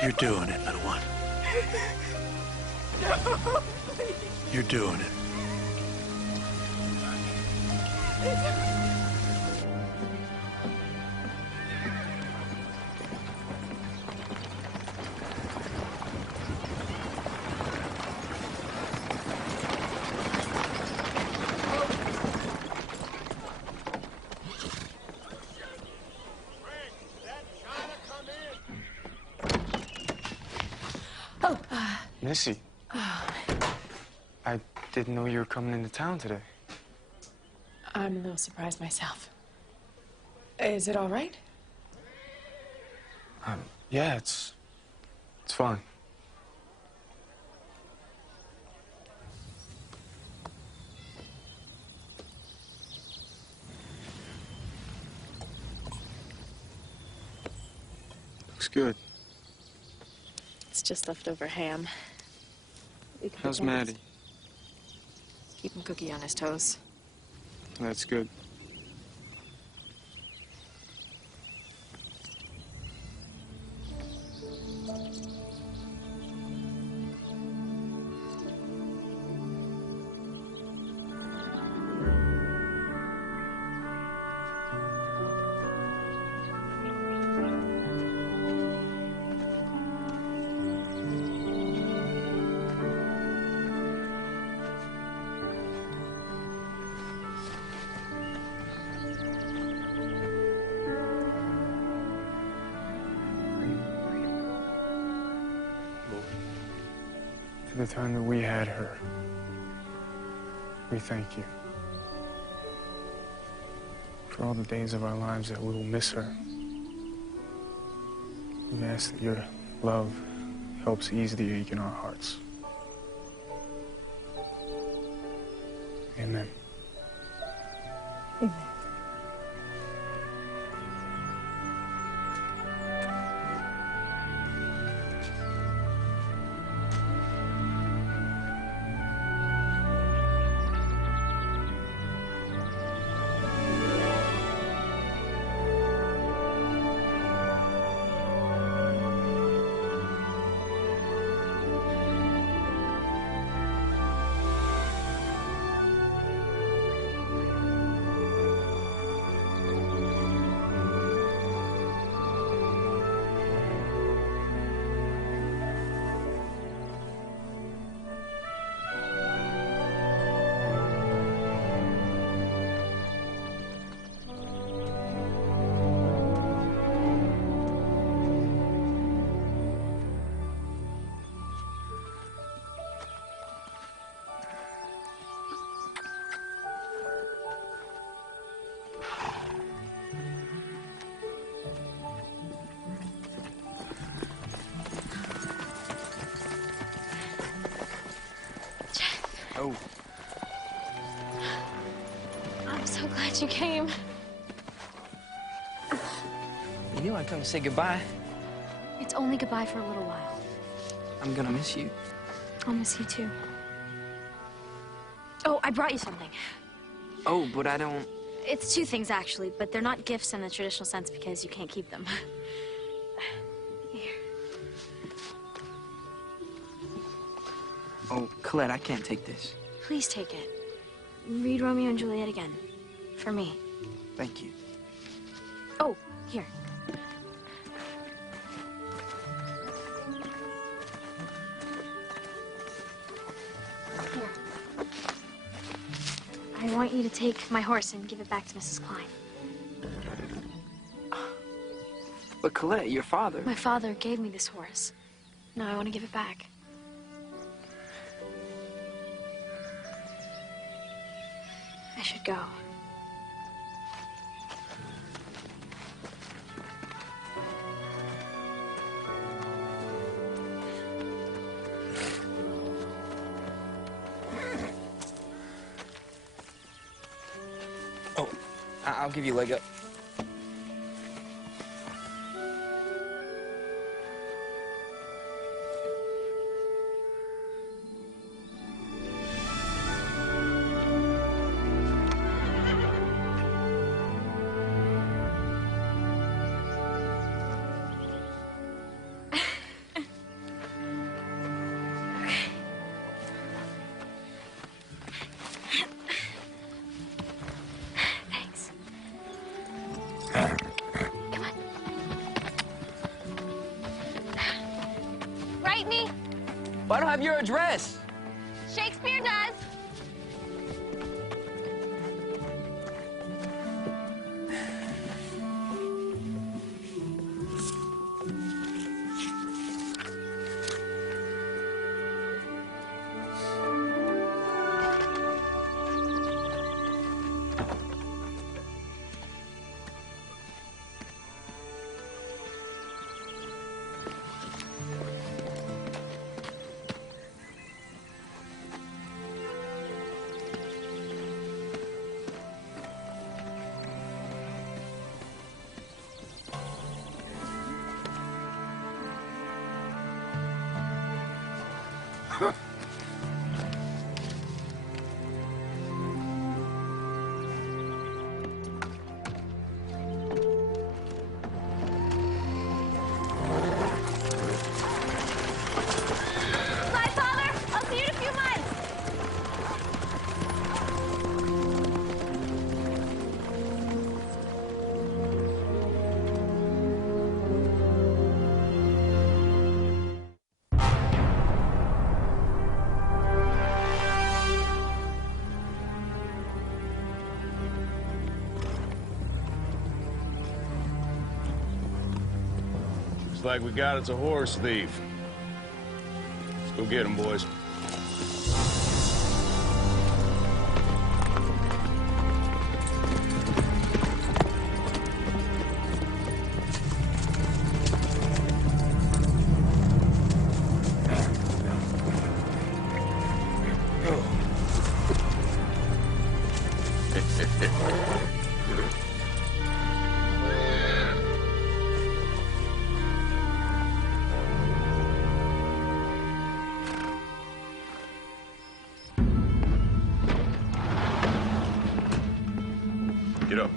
You're doing it, little one. No, You're doing it. Missie, I didn't know you were coming into town today. I'm a little surprised myself. Is it all right? Yeah, it's fine. Looks good. It's just leftover ham. How's Maddie? Keep him cookie on his toes. That's good. For the time that we had her, we thank you. For all the days of our lives that we will miss her, we ask that your love helps ease the ache in our hearts. Amen. Amen. Oh. I'm so glad you came. You knew I'd come to say goodbye. It's only goodbye for a little while. I'm gonna miss you. I'll miss you too. Oh, I brought you something. Oh, but I don't... It's two things, actually, but they're not gifts in the traditional sense because you can't keep them. Here. Oh, Colette, I can't take this. Please take it. read Romeo and Juliet again. For me. Thank you. Oh, here. Here. I want you to take my horse and give it back to Mrs. Klein. But Colette, your father... My father gave me this horse. Now I want to give it back. I should go. Oh, I'll give you a leg up. I don't have your address. Shakespeare does. Like we got it's a horse thief. Let's go get him, boys. Get up.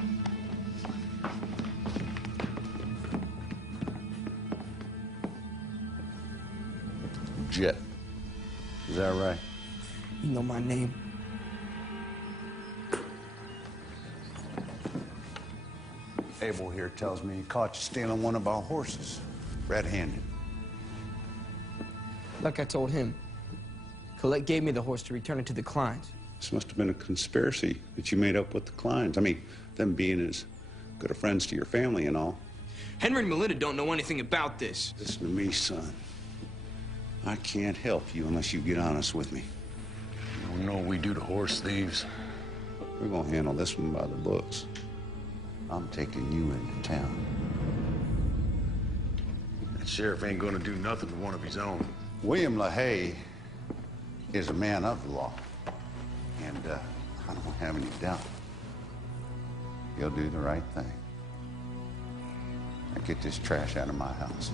Jet. Is that right? You know my name. Abel here tells me he caught you stealing one of our horses, red-handed. Like I told him, Colette gave me the horse to return it to the Kleins. This must have been a conspiracy that you made up with the Kleins. I mean, them being as good of friends to your family and all. Henry and Melinda don't know anything about this. Listen to me, son. I can't help you unless you get honest with me. You don't know what we do to horse thieves. We're gonna handle this one by the books. I'm taking you into town. That sheriff ain't gonna do nothing to one of his own. William LaHaye is a man of the law. And I don't have any doubt he'll do the right thing. Now get this trash out of my house.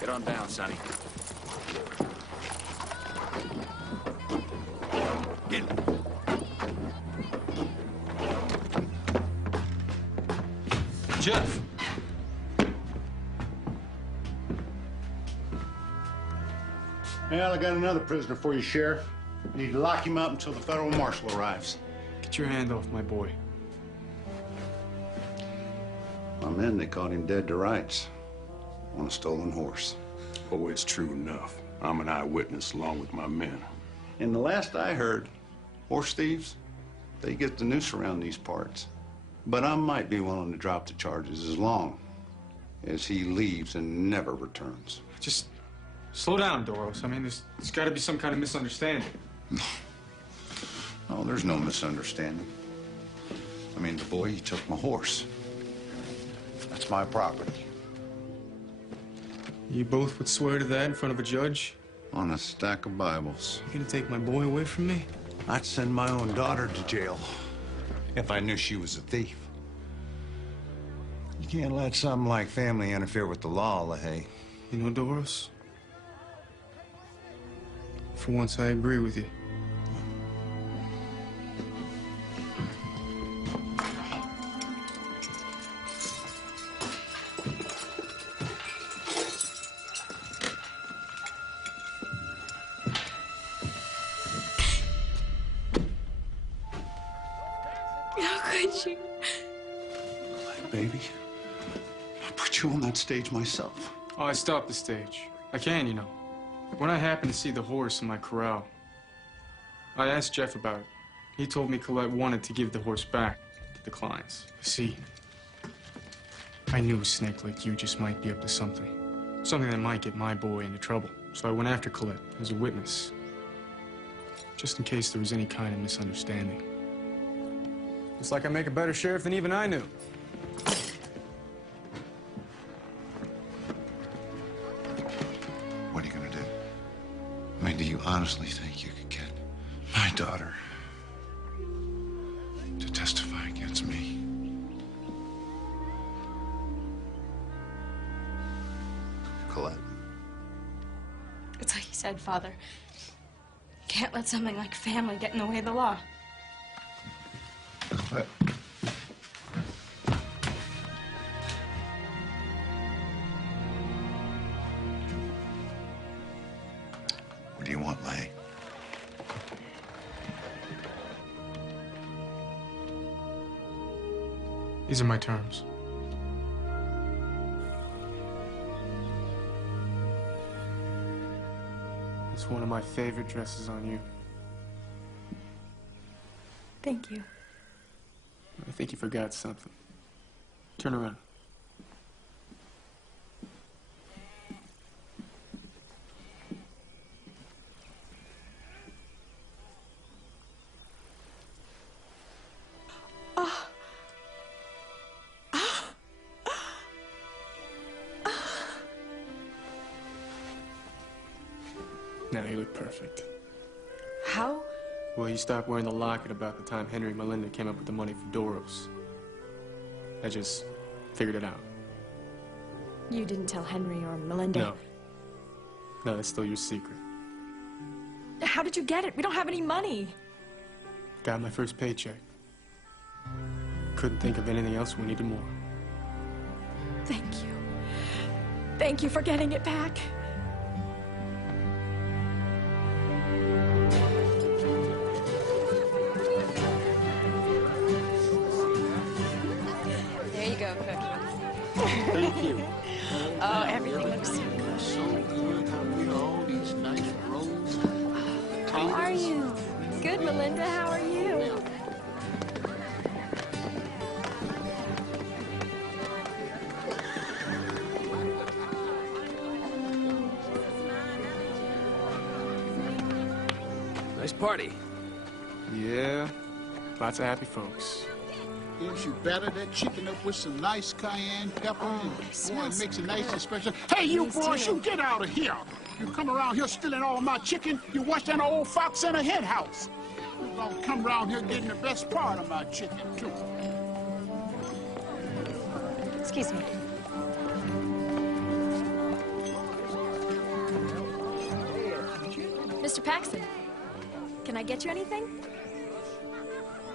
Get on down, Sonny. Get. Jeff. Well, I got another prisoner for you, Sheriff. You need to lock him up until the federal marshal arrives. Get your hand off my boy. My men, they caught him dead to rights on a stolen horse. Oh, it's true enough. I'm an eyewitness along with my men. And the last I heard, horse thieves, they get the noose around these parts. But I might be willing to drop the charges as long as he leaves and never returns. Just slow down, Doros. I mean, there's got to be some kind of misunderstanding. Oh, there's no misunderstanding. I mean, the boy, he took my horse. That's my property. You both would swear to that in front of a judge? On a stack of Bibles. You gonna take my boy away from me? I'd send my own daughter to jail if I knew she was a thief. You can't let something like family interfere with the law, LaHaye. You know, Doros, for once I agree with you. Baby, I put you on that stage myself. Oh, I stopped the stage. I can, you know. When I happened to see the horse in my corral, I asked Jeff about it. He told me Colette wanted to give the horse back to the clients. See, I knew a snake like you just might be up to something. Something that might get my boy into trouble. So I went after Colette as a witness, just in case there was any kind of misunderstanding. It's like I make a better sheriff than even I knew. What are you gonna do? I mean, do you honestly think you could get my daughter to testify against me? Colette. It's like you said, Father. Can't let something like family get in the way of the law. Colette. What do you want, LaHaye? These are my terms. It's one of my favorite dresses on you. Thank you. I think you forgot something. Turn around. Now you look perfect. How? Well, you stopped wearing the locket about the time Henry and Melinda came up with the money for Doros. I just figured it out. You didn't tell Henry or Melinda? No. No, that's still your secret. How did you get it? We don't have any money. Got my first paycheck. Couldn't think of anything else. We needed more. Thank you. Thank you for getting it back. There you go, Cookie. Thank you. Oh, everything looks so good. So good. All these nice rolls. How are you? Good, Melinda. How are you? Nice party. Yeah, lots of happy folks. If you batter that chicken up with some nice cayenne pepper and boy, it makes it nice and special. Hey, you boys, you get out of here. You come around here stealing all my chicken. You worse than an old fox in a hen house. Who's gonna come around here getting the best part of my chicken, too? Excuse me. Mr. Paxton, can I get you anything?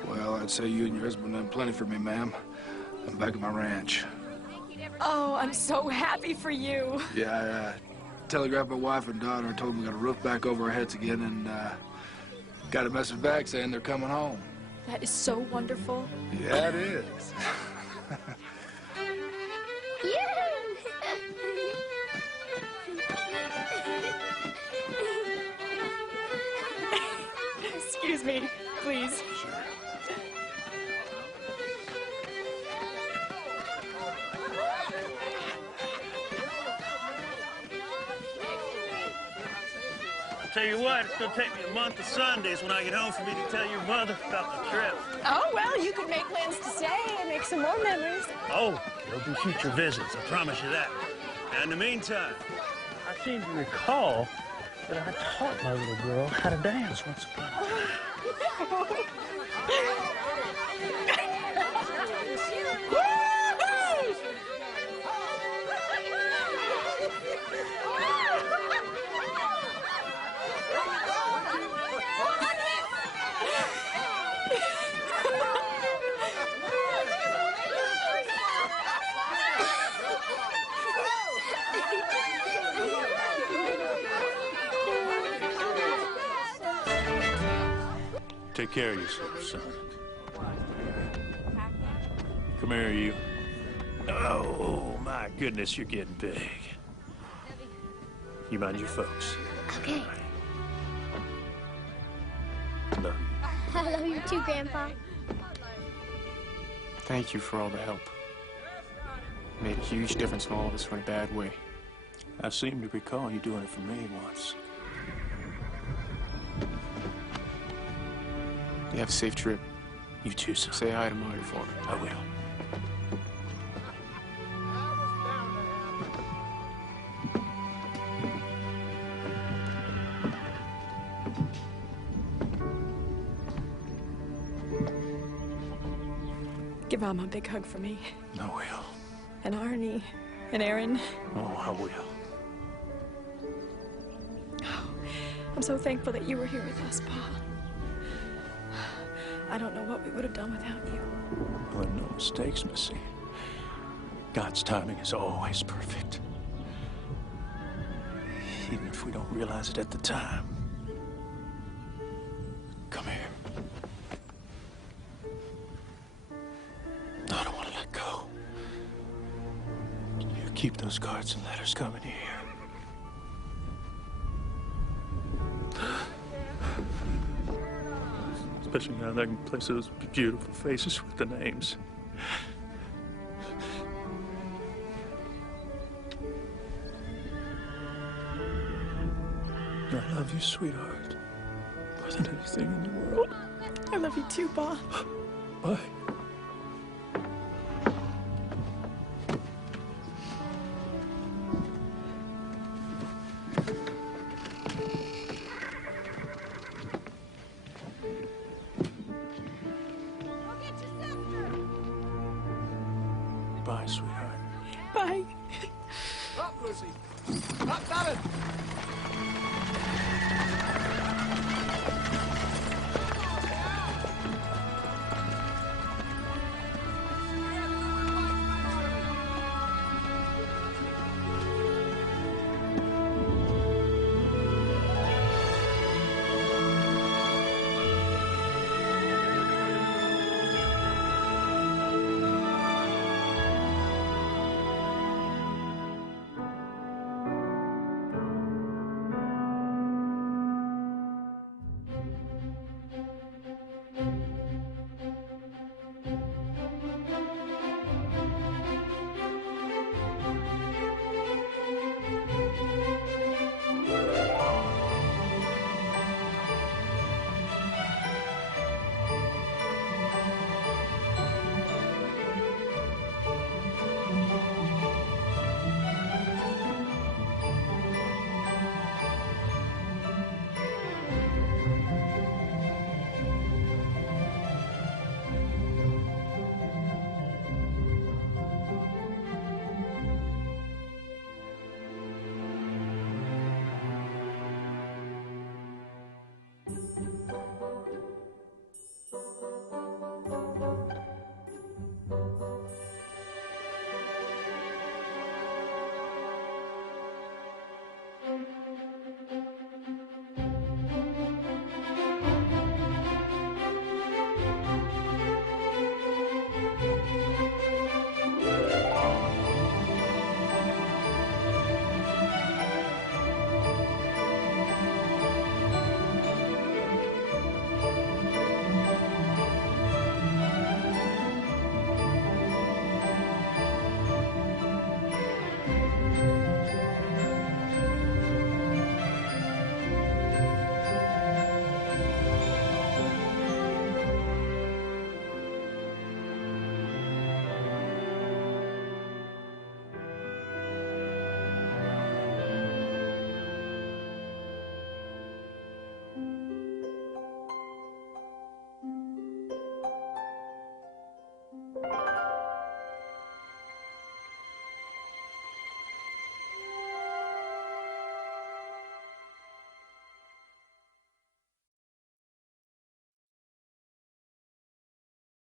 Well, I'd say you and your husband done plenty for me, ma'am. I'm back at my ranch. Oh, I'm so happy for you. Yeah, I telegraphed my wife and daughter and told them we got a roof back over our heads again and got a message back saying they're coming home. That is so wonderful. Yeah, it is. Excuse me, please. Sure. Tell you what, it's gonna take me a month of Sundays when I get home for me to tell your mother about the trip. Oh, well, you could make plans to stay and make some more memories. Oh, there'll be future visits, I promise you that. And in the meantime, I seem to recall that I taught my little girl how to dance once upon a time. Take care of yourself, son. Come here, you. Oh, my goodness, you're getting big. You mind your folks. Okay. Love you. I love you too, Grandpa. Thank you for all the help. Made a huge difference in all of us in a bad way. I seem to recall you doing it for me once. You have a safe trip. You too, son. Say hi to Marty for me. I will. Give Mom a big hug for me. I will. And Arnie. And Aaron. Oh, I will. Oh, I'm so thankful that you were here with us, Pa. I don't know what we would have done without you. Well, no mistakes, Missie. God's timing is always perfect. Even if we don't realize it at the time. Come here. I don't want to let go. You keep those cards and letters coming here. Especially now that I can place those beautiful faces with the names. I love you, sweetheart. More than anything in the world. I love you too, Pa. Bye. Bye, sweetheart. Bye. Up, Lucy. Up, Darren.